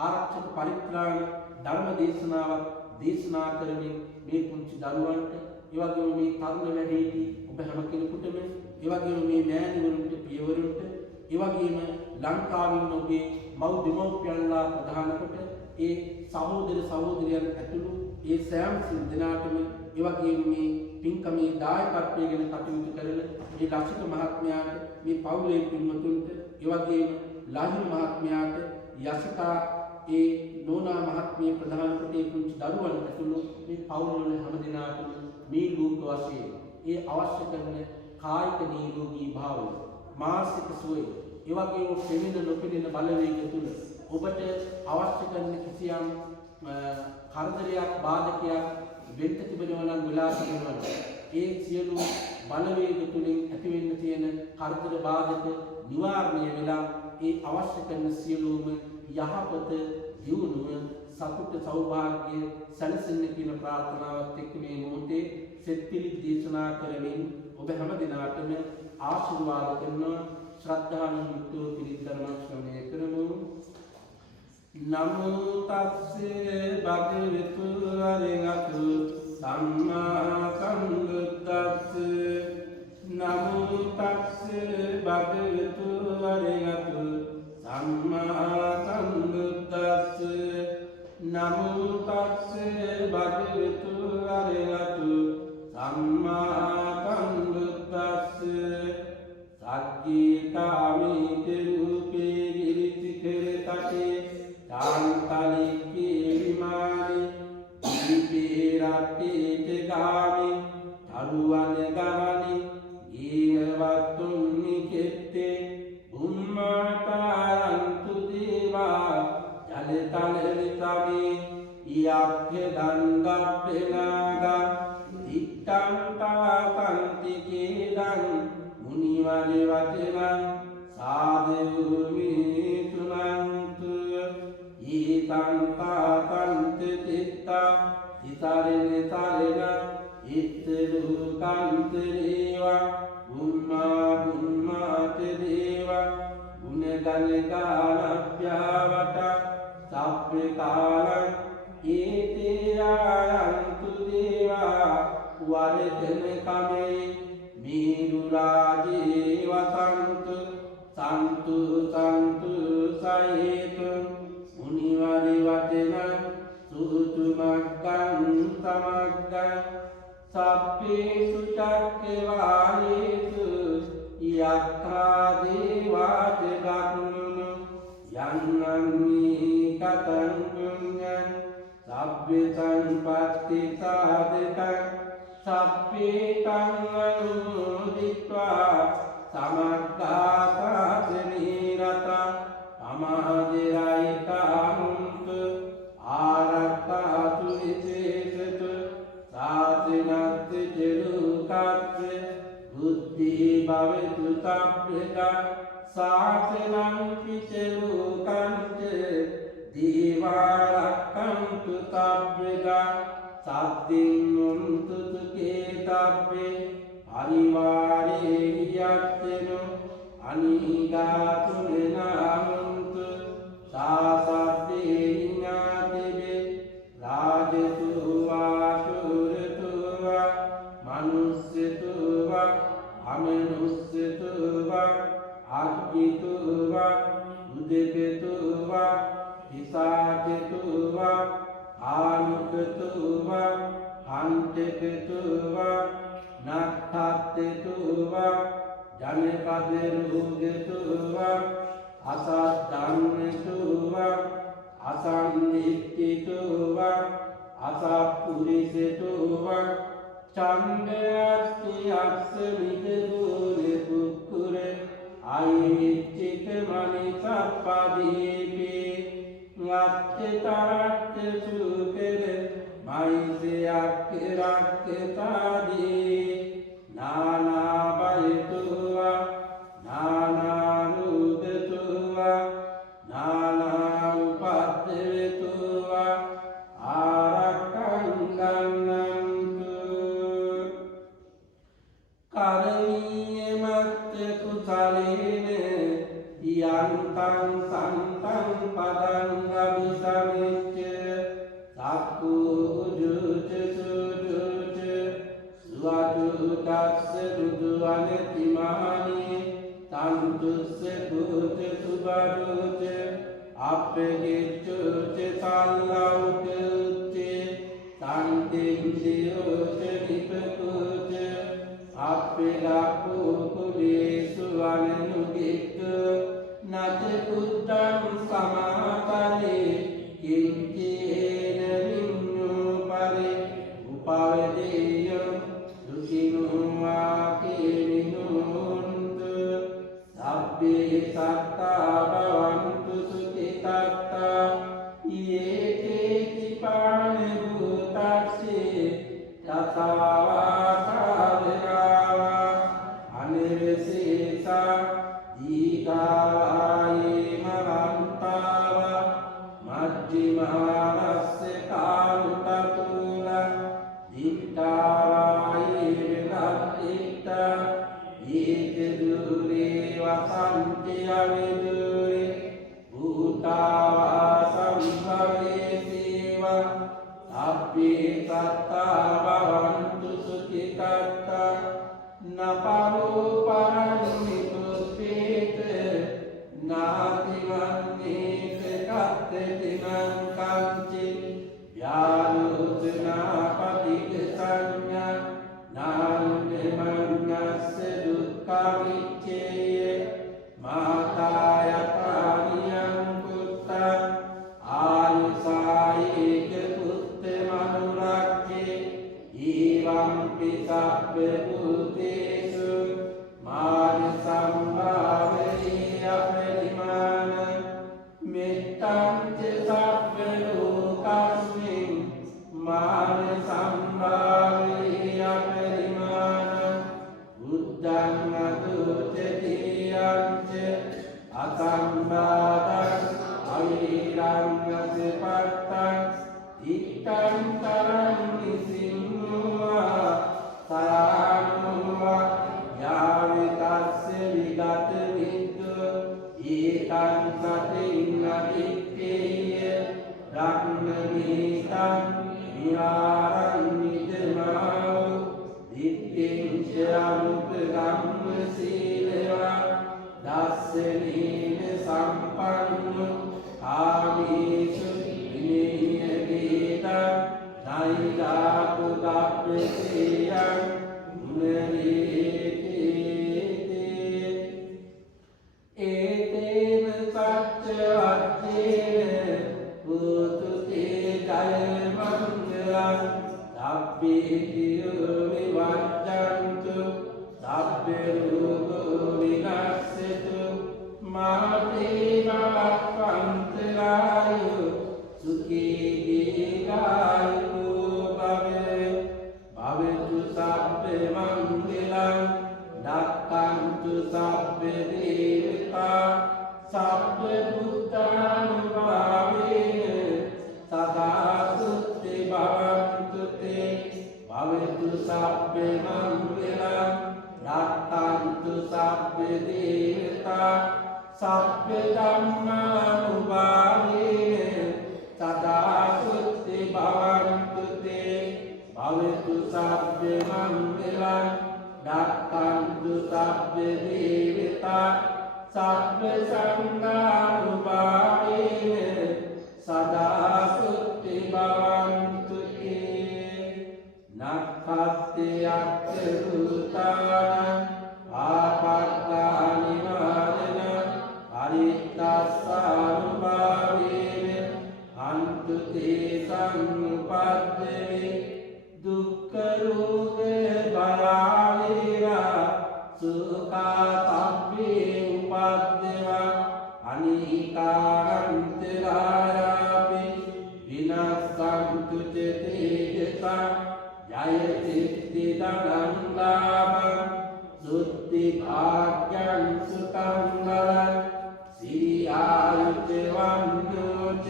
ආරක්ෂක පරිත්‍රාණ ධර්ම දේශනාවක් දේශනා කරමින් මේ පුංචි දරුවන්ට ඒ වගේම මේ තරුණ වැඩිහිටි ඔබ හැම කෙනෙකුටම ඒ වගේම මේ මෑණිවරුන්ට පියවරුන්ට ඒ වගේම ලංකාවින් ඔබේ මව් දෙමව්පියන්ලා ප්‍රධාන කොට ඒ සහෝදර සහෝදරියන් ඇතුළු ඒ සෑම දෙනාටම ඒ වගේම මේ පින්කමේ දායකත්වයෙන් කටයුතු කරන මේ ලක්ෂිත මහත්මයාට මේ පවුලේ පින්වතුන්ට ඒ වගේම ලාහිර මහත්මයාට යසිතා ඒ නෝනා මහත්මිය ප්‍රධාන කොට ඒ පුංචි දරුවන් ඇතුළු මේ පවුල් වල හැම දිනාටම මේ ලෝක වශයෙන් ඒ අවශ්‍ය කරන කායික නිරෝගී භාවය මානසික සුවය ඒ වගේම පෙනෙන නොපෙනෙන බලවේග තුල ඔබට අවශ්‍ය කරන කිසියම් කරදරයක් බාධකයක් වෙන්න තිබෙනවා නම් වෙලා තිබෙනවා ඒ සියලු බලවේග තුලින් ඇති වෙන්න තියෙන කරදර බාධක නිවාරණය වෙලා ඒ අවශ්‍ය කරන සියලුම යහපත දියුණුව සතුට සෞභාග්‍ය සැලසෙන්න කියන ප්‍රාර්ථනාවත් එක්ක මේ මොහොතේ සෙත්පිලි දේශනා කරමින් ඔබ හැම දිනාටම ආශිර්වාද කරනවා. ශ්‍රද්ධාවෙන් යුක්තව පිළිත් ධර්ම ශ්‍රවණය කරමු. නමෝ තස්සේ භගවතු වරහතු සම්මා සම්බුද්දස්සේ නමෝ තස්සේ භගවතු වරහතු සම්මා සම්බුද්දස්සේ නමෝ තස්සේ භගවතු වරහතු සම්මා සම්බුද්දස්සේ සග්ගීකාමිත රූපේ ගිරිසිකර තටේ චාන්තලිකේ විමානේ දීපේ රට්ටේට ගාමි තරුවන ගානි ගීවතුන් නිකෙත්තේ බුම්මාටායන්තු දේවා ජලතලලිතමේ යක්ඛ දණ්ඩප්පෙනාගා දිත්තන්තාකන්තිකේදං මුනිවරේ වචනං සාදෙව්මි තුනන්තු ඊතං තාතන්ත තිත්තා තිතරෙන තරෙන ඉත්තලුකාන්ත දේවා බුම්මා බුම්මාත දේවා ගුණගණකාලභ්‍යාවට සබ්බේ කාලං ඒතේයායන්තු දේවා වරදන කමේ මීරු රාජේ වසන්තු සන්තු සන්තු සයේතු මුනිවරේ වචනං සුතු මග්ගං සමග්ගං සබ්බේසු චක්කවාලේසු යක්ඛා දේවාච දක්ඛුනු යන්නම්මි කතං පුඤ්ඤං සබ්බේ සංපත්ති සාධකං සබ්බේ තං අනුදිत्वा සමග්ගාසනී රත අමාදිරයිතාමුන්ත ආරක්ඛාතු විශේෂතු සාතිනත් චලුකත් බුද්ධි භවෙතු සබ්බක සාසනං පිචලුකංච දීවාරක්ඛන්තු සබ්බක සද්දින් මුන්තු කේතබ්බේ පරිවාරේ යත්තෙනු අනිගාතුනනාමුන්තු සාසබ්බේ ඥාතිබේ රාජතුවා සුරතුවා මනුස්සතුවා අමනුස්සතුවා අග්ගිතුවා උදකතුවා හිසාකතුවා ආනුකතුවා හන්තකතුවා නක්ඛත්තතුවා ජනපදරුගතුවා අසද්දන්නතුවා අසන්නිත්තිතුවා අසප්පුරිසතුවා චණ්ඩයත්ති අක්ෂමිකදුනේ පුක්කුරේ අයිච්චික මනිසප්පදීපේ වච්චතරත්ත සුපෙර මයිසයක් රක්කතාදී නානාබයතුවා නානාරුදතුවා නානා උපද්දවතුවා ආරක්ඛං ගන්නන්තු කරණීය මත්ත කුසලේන යන්තං සන්තං පදං අபிසමිච්ච සක්කුජුච සුජුච සුවතුතස්ස දුදු අනතිමානී තන්තුස්ස කුච සුබරුච අප්පෙගිච්චුච සල්ලෞකුච්ච තන්තිංසියෝච නිපකුච අප්පෙගක්කු කුලේසු අනනුගික්ක නච කුත්තං සමාතලේ කිංචේන මිඤ්ඤෝ පරේ උපවදේය සුඛිනෝ වාකේනිනෝන්තු සබ්බේ සත්තා භවන්තු සුඛිතත්තා යේකේති පාණි භූතස්සේ යථාවාකාරාවා අනිවසේසා දීඝායේ මරන්තාව මජ්ජිමානස්ස කාලුකතුල දිට්ඨාය दूरे वसन्ति अविदूरे भूतावा संभवेति वा अप्पे तत्ता भवन्तु सुखितत्ता न परो परनिमित्तेत नाति मन्येत कत्तिनं कञ्चित् व्यालोचना पतित संज्ञा नान्यमन्यस्य दुःखमिच्छेय मातायतानियं पुत्र आयुषायेक पुत्रमनुरक्षे एवं पितृभूतेषु मानसंभावये अपरिमाण मित्तं च सर्वलोकस्मिन् मानसंभावये अपरिमाण बुद्धं अदुच्यतेयं च असंवादं अवीरं असपत्तं इत्थं तरं निसिंहा सयानुवा यावितस्य विगतमिद्दु एतं सतिं नदित्तेय रत्नमीतं विहारं निजमाओ दित्तिं च अनुपगम्यशीलवा दास्यनेन सम्पन्नो आमेषु विनयवेदं नैदातुकाप्यसेयं पुनरेते एतेन सत्यवाक्येन भूतु ते जयमङ्गलं सभ्येभ्यो विवर्धन्तु सभ्यरोगो विनश्यतु मा ते भवन्तरायो सुखी दीर्घायुः भवतु सभ्यमङ्गलं रक्षन्तु सभ्यदेवता सभ्यभूतानुभावेन सदा सुस्ति भवन्तु ते भवतु सभ्यमङ्गलं रक्षन्तु सभ्यदेवता सभ्यधर्मानुभावेन सदा सुस्ति भवन्तु ते भवतु सभ्यमङ्गलं रक्षन्तु सभ्यदेवता सभ्यसङ्गानुभावेन सदा सुस्ति भवन्तु ते नक्षत्रेऽक्षभूतानां आपत्कानिवारण हरितस्सानुभावेन हन्तु ते समुपद्रवे दुःखरोगभयावेरा सुखातप्ये उपद्रवा अनेकान्तरायापि विनश्यन्तु च तेजसा जयसिद्धिधनं लाभं शुद्धिभाग्यं सुखं वरं श्रियायुर्वन्यो च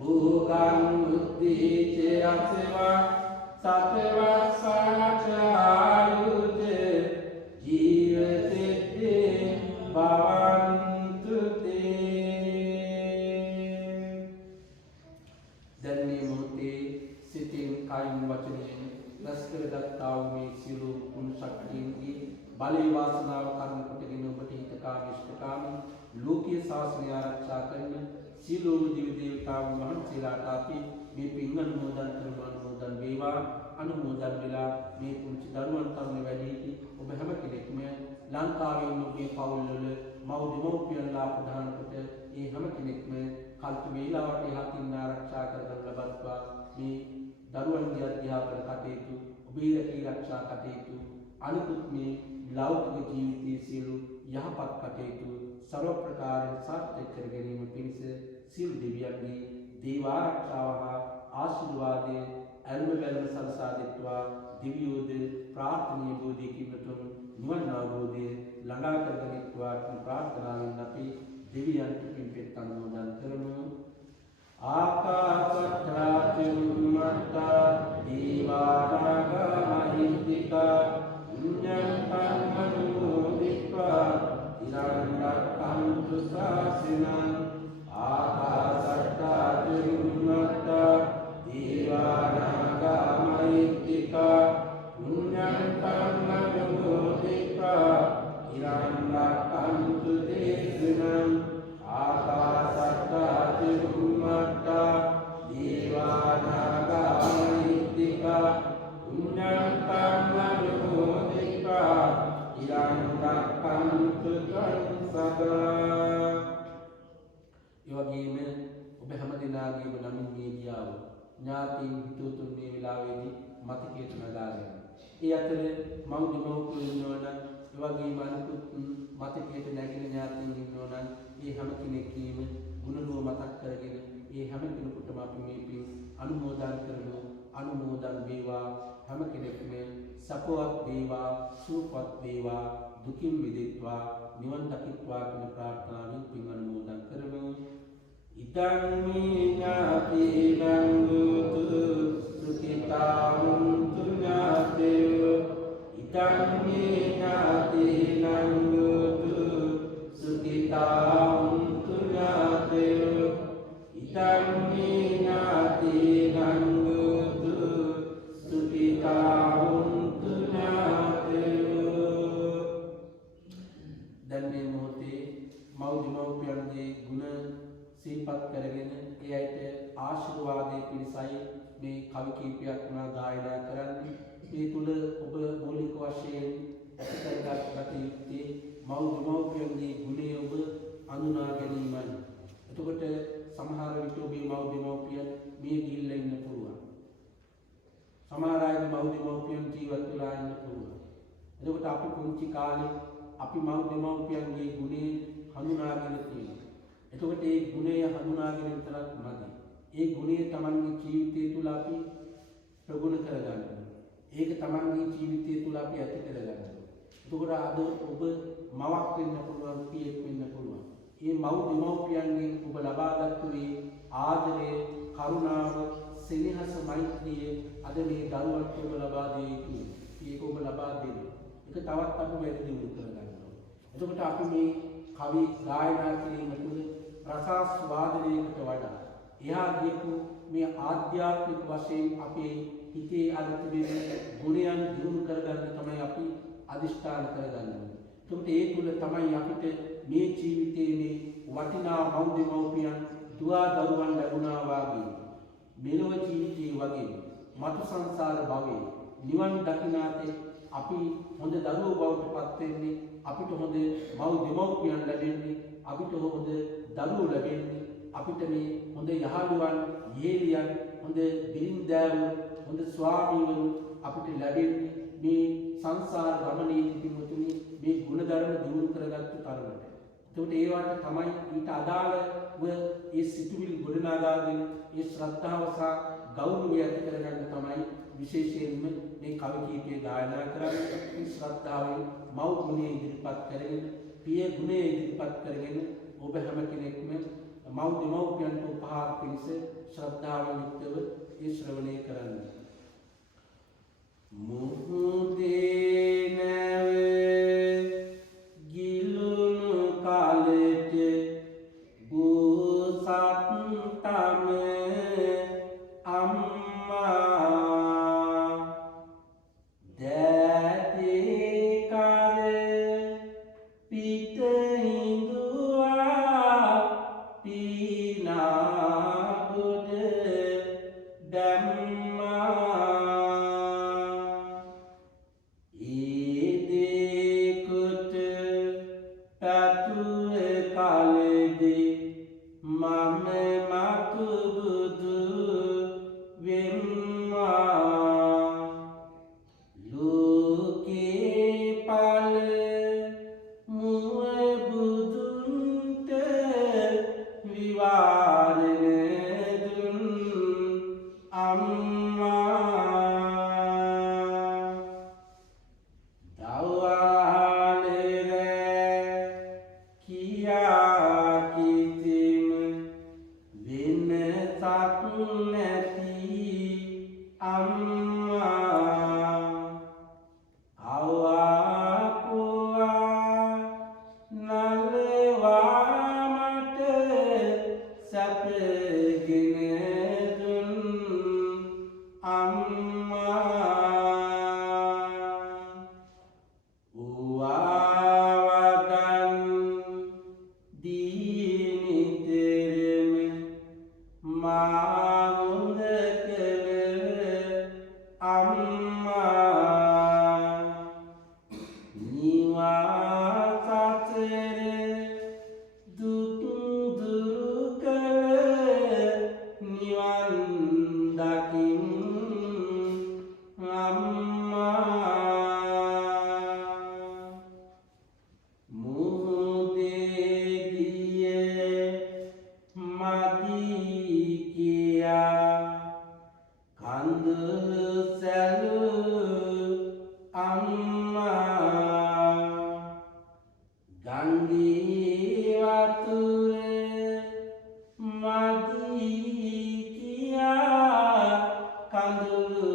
भोगं बुद्धिः च असिवा सत्वसाचायुज जीवसिद्धिं भवन्तु ते धन्य मूर्ति सितिं कायं वचनेन लस्कर दत्ताओं में सिलो उन शक्तियों बाले वासनाव कर्म कुटिन उपटीत काम इष्टकाम लोकीय शासन आरक्षा करने सिलो दिव्य देवताओं महन सिलाटापी में पिंगन मोदन अनुमोदन वेवा अनुमोदन मिला में पुंच धर्मंतर में वैली थी उबहम के में लंकावे मुगे पाउल मौदिमो पियला प्रधान कुटे ये हम के में खालत वेला वाटे हाथी नारक्षा कर लबत्वा में दरुवन अध्यापन कटेतु उबीर की रक्षा कटेतु अनुकुत में लौकिक जीवित सिलु यहाँ पद कटेतु सर्व प्रकार सात्य करगनी में पिंस सिल दिव्यांगी देवारक्षावः आशीर्वादे एल्म संसादित्वा दिव्योद प्रार्थनीय बोधि की मृतुम निवन नागोदे लंगा करगनित्वा प्रार्थना विन्नपि दिव्यांत पिंपित तन्मोदन करमु आकाशत्राचुम्मता दीवानागमहिन्दिका पुण्यं तन्मनुमोदित्वा සාසිනං ආකාශට්ටා චුම්මට්ටා දීවානාගා මහිත්‍තිකා පුඤ්ඤං කම්ම විමුක්තිකා ඉරං රක්ඛන්තු දේශනං ආකාශට්ටා චුම්මට්ටා දීවානාගා මහිත්‍තිකා පුඤ්ඤං කම්ම විමුක්තිකා ඉරං රක්ඛන්තු සදා. ඒ වගේම ඔබ හැම දිනාගේම නමින් මේ ගියාව ඥාතීන් හිතවතුන් මේ වෙලාවේදී මතකයට නගාගෙන. ඒ අතර මව් දෙමව්පියෝ ඉන්නවනම් ඒ වගේම අනිකුත් මතකයට නැගෙන ඥාතීන් ඉන්නවනම් ඒ හැම කෙනෙක්ගේම ගුණරුව මතක් කරගෙන ඒ හැම කෙනෙකුටම අපි මේ පින් අනුමෝදන් කරමු. අනුමෝදන් වේවා. හැම කෙනෙක්ම සපවත් වේවා, සුවපත් වේවා, දුකින් මිදෙත්වා, නිවන් දකිත්වා කියන ප්‍රාර්ථනාවෙන් පින් අනුමෝදන් කරමු. ඉදං මේ ඥාතීනං හෝතු සුඛිතා හොන්තු ඥාතයෝ. ඉදං මේ ඥාතීනං හෝතු සුඛිතා හොන්තු ඥාතයෝ. ඉදං මේ ඥාතීනං හෝතු සුඛිතා හොන්තු ඥාතයෝ. දැන් මේ මොහොතේ මව් දෙමව්පියන්ගේ ගුණ සිහිපත් කරගෙන ඒ අයට ආශිර්වාදයේ පිණිසයි මේ කවි කීපයක් මා ගායනා කරන්නේ. මේ තුල ඔබ මූලික වශයෙන් ඇති කරගත යුත්තේ මව් දෙමව්පියන්ගේ ගුණය ඔබ අඳුනා ගැනීමයි. එතකොට සමහර විට ඔබේ මව් දෙමව්පියන් මිය ගිහිල්ලා ඉන්න පුළුවන්. සමහර අය මව් දෙමව්පියන් ජීවත් වෙලා ඉන්න පුළුවන්. එතකොට අපි පුංචි කාලේ අපි මව් දෙමව්පියන්ගේ ගුණය හඳුනාගෙන තියෙනවා. එතකොට ඒ ගුණය හඳුනාගෙන විතරක් මදි. ඒ ගුණය තමන්ගේ ජීවිතය තුළ අපි ප්‍රගුණ කරගන්න ඕනේ. ඒක තමන්ගේ ජීවිතය තුළ අපි ඇති කරගන්න ඕනේ. එතකොට අද ඔබ මවක් වෙන්න පුළුවන්, පියෙක් වෙන්න පුළුවන්. මේ මව් දෙමව්පියන්ගෙන් ඔබ ලබාගත්තු මේ ආදරය, කරුණාව, සෙනෙහස, මෛත්‍රිය අද මේ දරුවන්ට ඔබ ලබා දිය යුතුයි. ඒක ඔබ ලබා දෙන්න. ඒක තවත් අපි වැඩි දියුණු කරගන්න ඕනේ. එතකොට අපි මේ කවි ගායනා කිරීම තුළ රසාස්වාදනයකට වඩා එහා ගියපු මේ ආධ්‍යාත්මික වශයෙන් අපේ හිතේ අලුත් වෙන ගුණයන් දියුණු කරගන්න තමයි අපි අදිෂ්ඨාන කරගන්න ඕනේ. එතකොට ඒ තුළ තමයි අපිට මේ ජීවිතයේ මේ වටිනා මව් දෙමව්පියන් දුවා දරුවන් ලැබුණා වාගේ මෙලොව ජීවිතයේ වගේ මතු සංසාර භවයේ නිවන් දකිනාතේ අපි හොඳ දරුවෝ බවට පත් වෙන්නේ, අපිට හොඳ මව් දෙමව්පියන් ලැබෙන්නේ, අපිට හොඳ දරුවෝ ලැබෙන්නේ, අපිට මේ හොඳ යහළුවන්, යෙහෙලියන්, හොඳ බිරින්දෑවෝ, හොඳ ස්වාමීවරු අපිට ලැබෙන්නේ මේ සංසාර ගමනේදී පිටුතුනි මේ ගුණධර්ම දියුණු කරගත්තු තරමට. එතකොට ඒවට තමයි ඊට අදාළව ඒ සිතුවිලි ගොඩනගාගෙන ඒ ශ්‍රද්ධාව සහ ගෞරවය ඇති කරගන්න තමයි විශේෂයෙන්ම මේ කවි කීපය ගායනා කරන්නේ. මේ ශ්‍රද්ධාවෙන් මව් ගුණය ඉදිරිපත් කරගෙන, පිය ගුණය ඉදිරිපත් කරගෙන ඔබ හැම කෙනෙක්ම මව් දෙමව්පියන්ට උපහාර පිණිස ශ්‍රද්ධාවෙන් යුක්තව ඒ ශ්‍රවණය කරන්න. මුහුදේ නැව ගිලුණු කාලෙට බෝසත් තම අම්මා දැතේ කර පිට හිඳුවා පීනා ගොඩ දැම්මා. ඒ දේ ගංගේ වතුර මදි කියා කඳුළු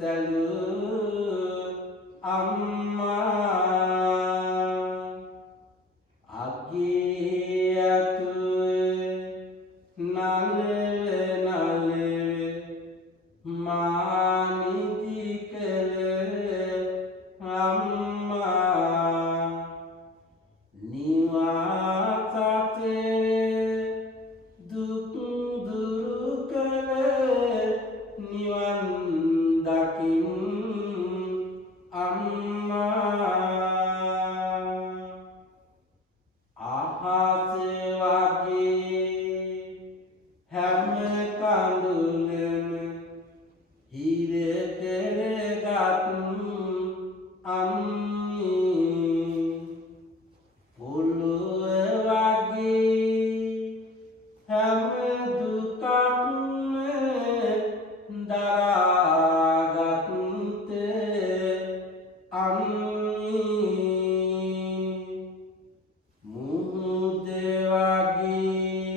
තැලූ අම්මා අගේ අතුර නලව මානිදි කළ අම්මා නිවාතතේ දුක් දුරු කළ නිවන් දකින් අම්මා අහස වගේ හැම කඳුලම හිර කරගත් අම්මේ පොළොව වගේ හැම දුකක්ම දරාගත් අම්මේ මුහුද වගේ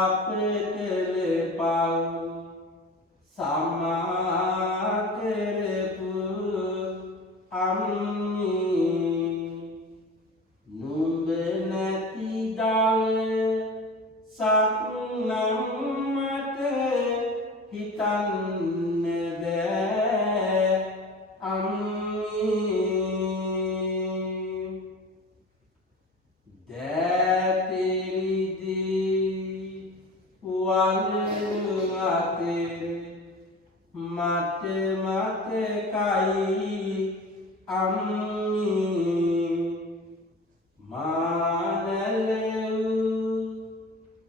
අප කළ පව් සමා කරපු අම්මේ නුඹ නැති දවසක් නම් මට හිතන්න බෑ අම්මේ දෑතිරිදී වලු අතේ මට මතකයි අම්මේ මානලව්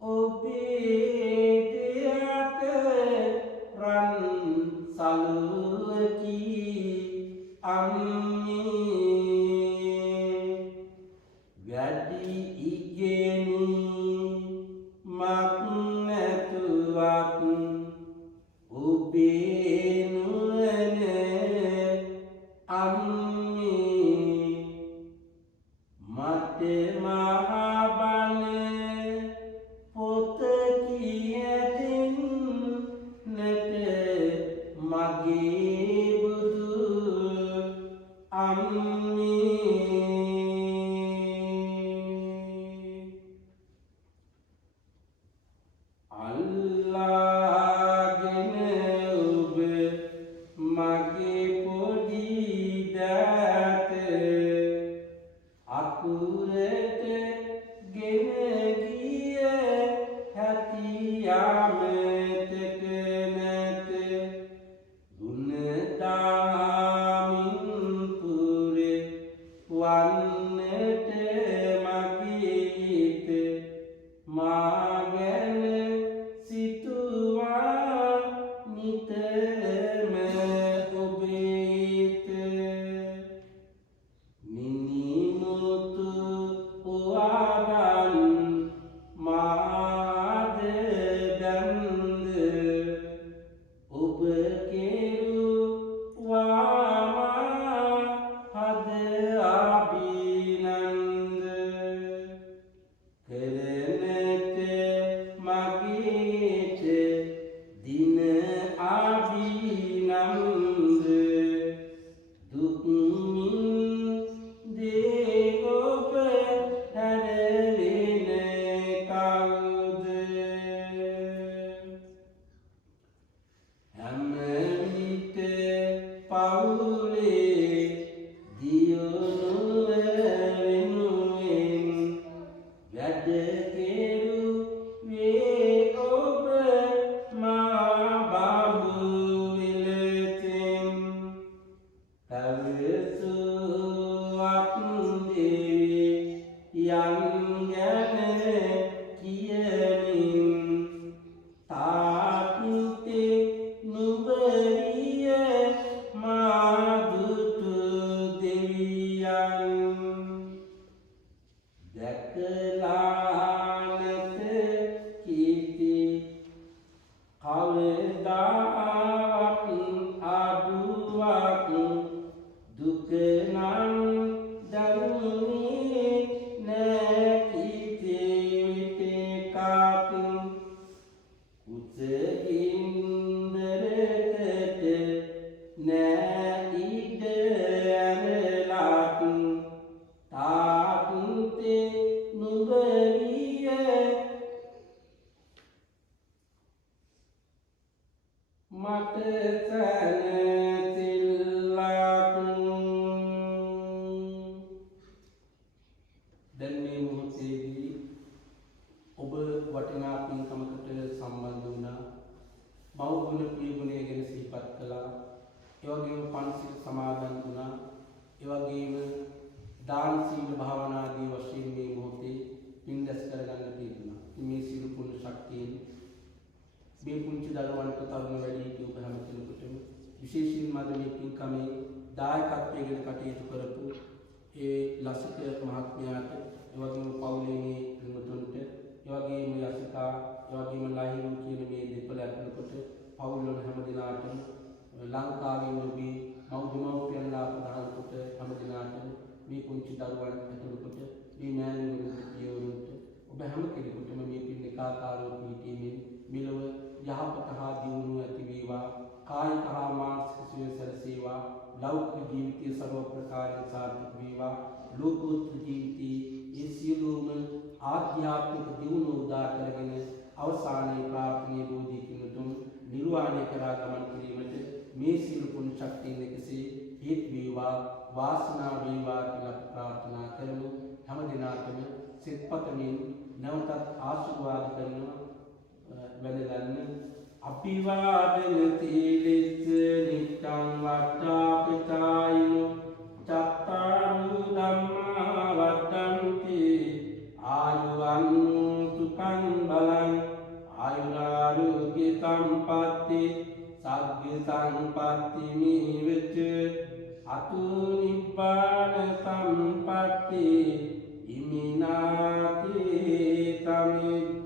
ඔබේ දෙයට රන් සලුවකි අම්මේ වැඩි ඉගෙනීමක් නැතුවත් ඔබේ නුවණ අම්මේ මට මහ බණ පොත කියදෙන්නට මගේ බුදු අම්මේ අල්ලාගෙන ඔබ මගේ පොඩි දෑත අකුරට ගෙන ගිය හැටියාමතක නැත ගුණදාමින් පුරේ වන්නට මගේ හිත මා ගැන සිතුවා නිතරම ඔබේත මිනිමුතු ඔයාගන් මාද බැන්ද ඔබ කෙරුවාමා හද අභිනන්ද කරනට මගේට දින අභිනන්ද දුක්මින් දේ ඔබ හැරවෙන කවුද හැම විට පවුලේ දියුණුව වෙනුවෙන් වැඩ කෙරුවේ ඔබ මා බඹු විලෙතින් පැවසුවත් දෙවි යන් ගැන කියමින් තාත්තේ නුඹරිය මා දුටු දෙවියන් දැකලා නැත කීර්ති කවදාවත් අඩුවක් දුක නම් දරුණු දාන සීල භාවනා ආදී වශයෙන් මේ මොහොතේ පින් දැස් කරගන්න තියෙනවා. මේ සීල පුණ්‍ය ශක්තියෙන් මේ පුංචි දරුවන්ට තරුණ වැඩිහිටියෝ හැම කෙනෙකුටම විශේෂයෙන්ම අද මේ පින්කමේ දායකත්වයෙන් කටයුතු කරපු ඒ ලසික මහත්මයාට, ඒ වගේම පවුලේ මේ පින්වතුන්ට, ඒ වගේම යසිකා, ඒ වගේම ලහිරු කියන මේ දෙපළ ඇතුළකොට පවුල් වල හැම දිනාටම ලංකාවේ ඔබේ මව්දෙමව්පියන්ලා ප්‍රදාන කොට හැම දිනාටම මේ පුංචි දරුවන් ඇතුළකොට මේ මෑණිවරුන්ට, පියවරුන්ට ඔබ හැම කෙනෙකුටම මේ පින් එකාකාරව පිහිටීමෙන් මෙලොව යහපත හා දියුණුව ඇති වේවා, කායික හා මානසික සුවය සැලසේවා, ලෞකික ජීවිතයේ සර්ව ප්‍රකාරයෙන් සාර්ථක වේවා, ලෝකෝත්තර ජීවිතයේ ඒ සියලුම ආධ්‍යාත්මික දියුණුව උදා කරගෙන අවසානයේ ප්‍රාර්ථනීය බෝධියකින් උතුම් නිර්වාණය කරා ගමන් කිරීමට මේ සියලු පුණ්‍ය ශක්තියන් එකසේ හේතු වේවා, වාසනාව වේවා කියලා ප්‍රාර්ථනා කරමු. හැම දිනාටම සිතපතමින් නැවතත් ආශිර්වාද කරනවා. වැදගන්න අභිවාදන තීලිස්ස නිච්ඡං වට්ඨාපිතායිනෝ චත්තාරු ධම්මා වද්දන්ති ආයුවන්නෝ සුඛං බලං ආයුරාෝග්‍ය සම්පatti සග්ග සම්පatti මේවච අතු නිබ්බාන සම්පatti ඉමිනාති තමි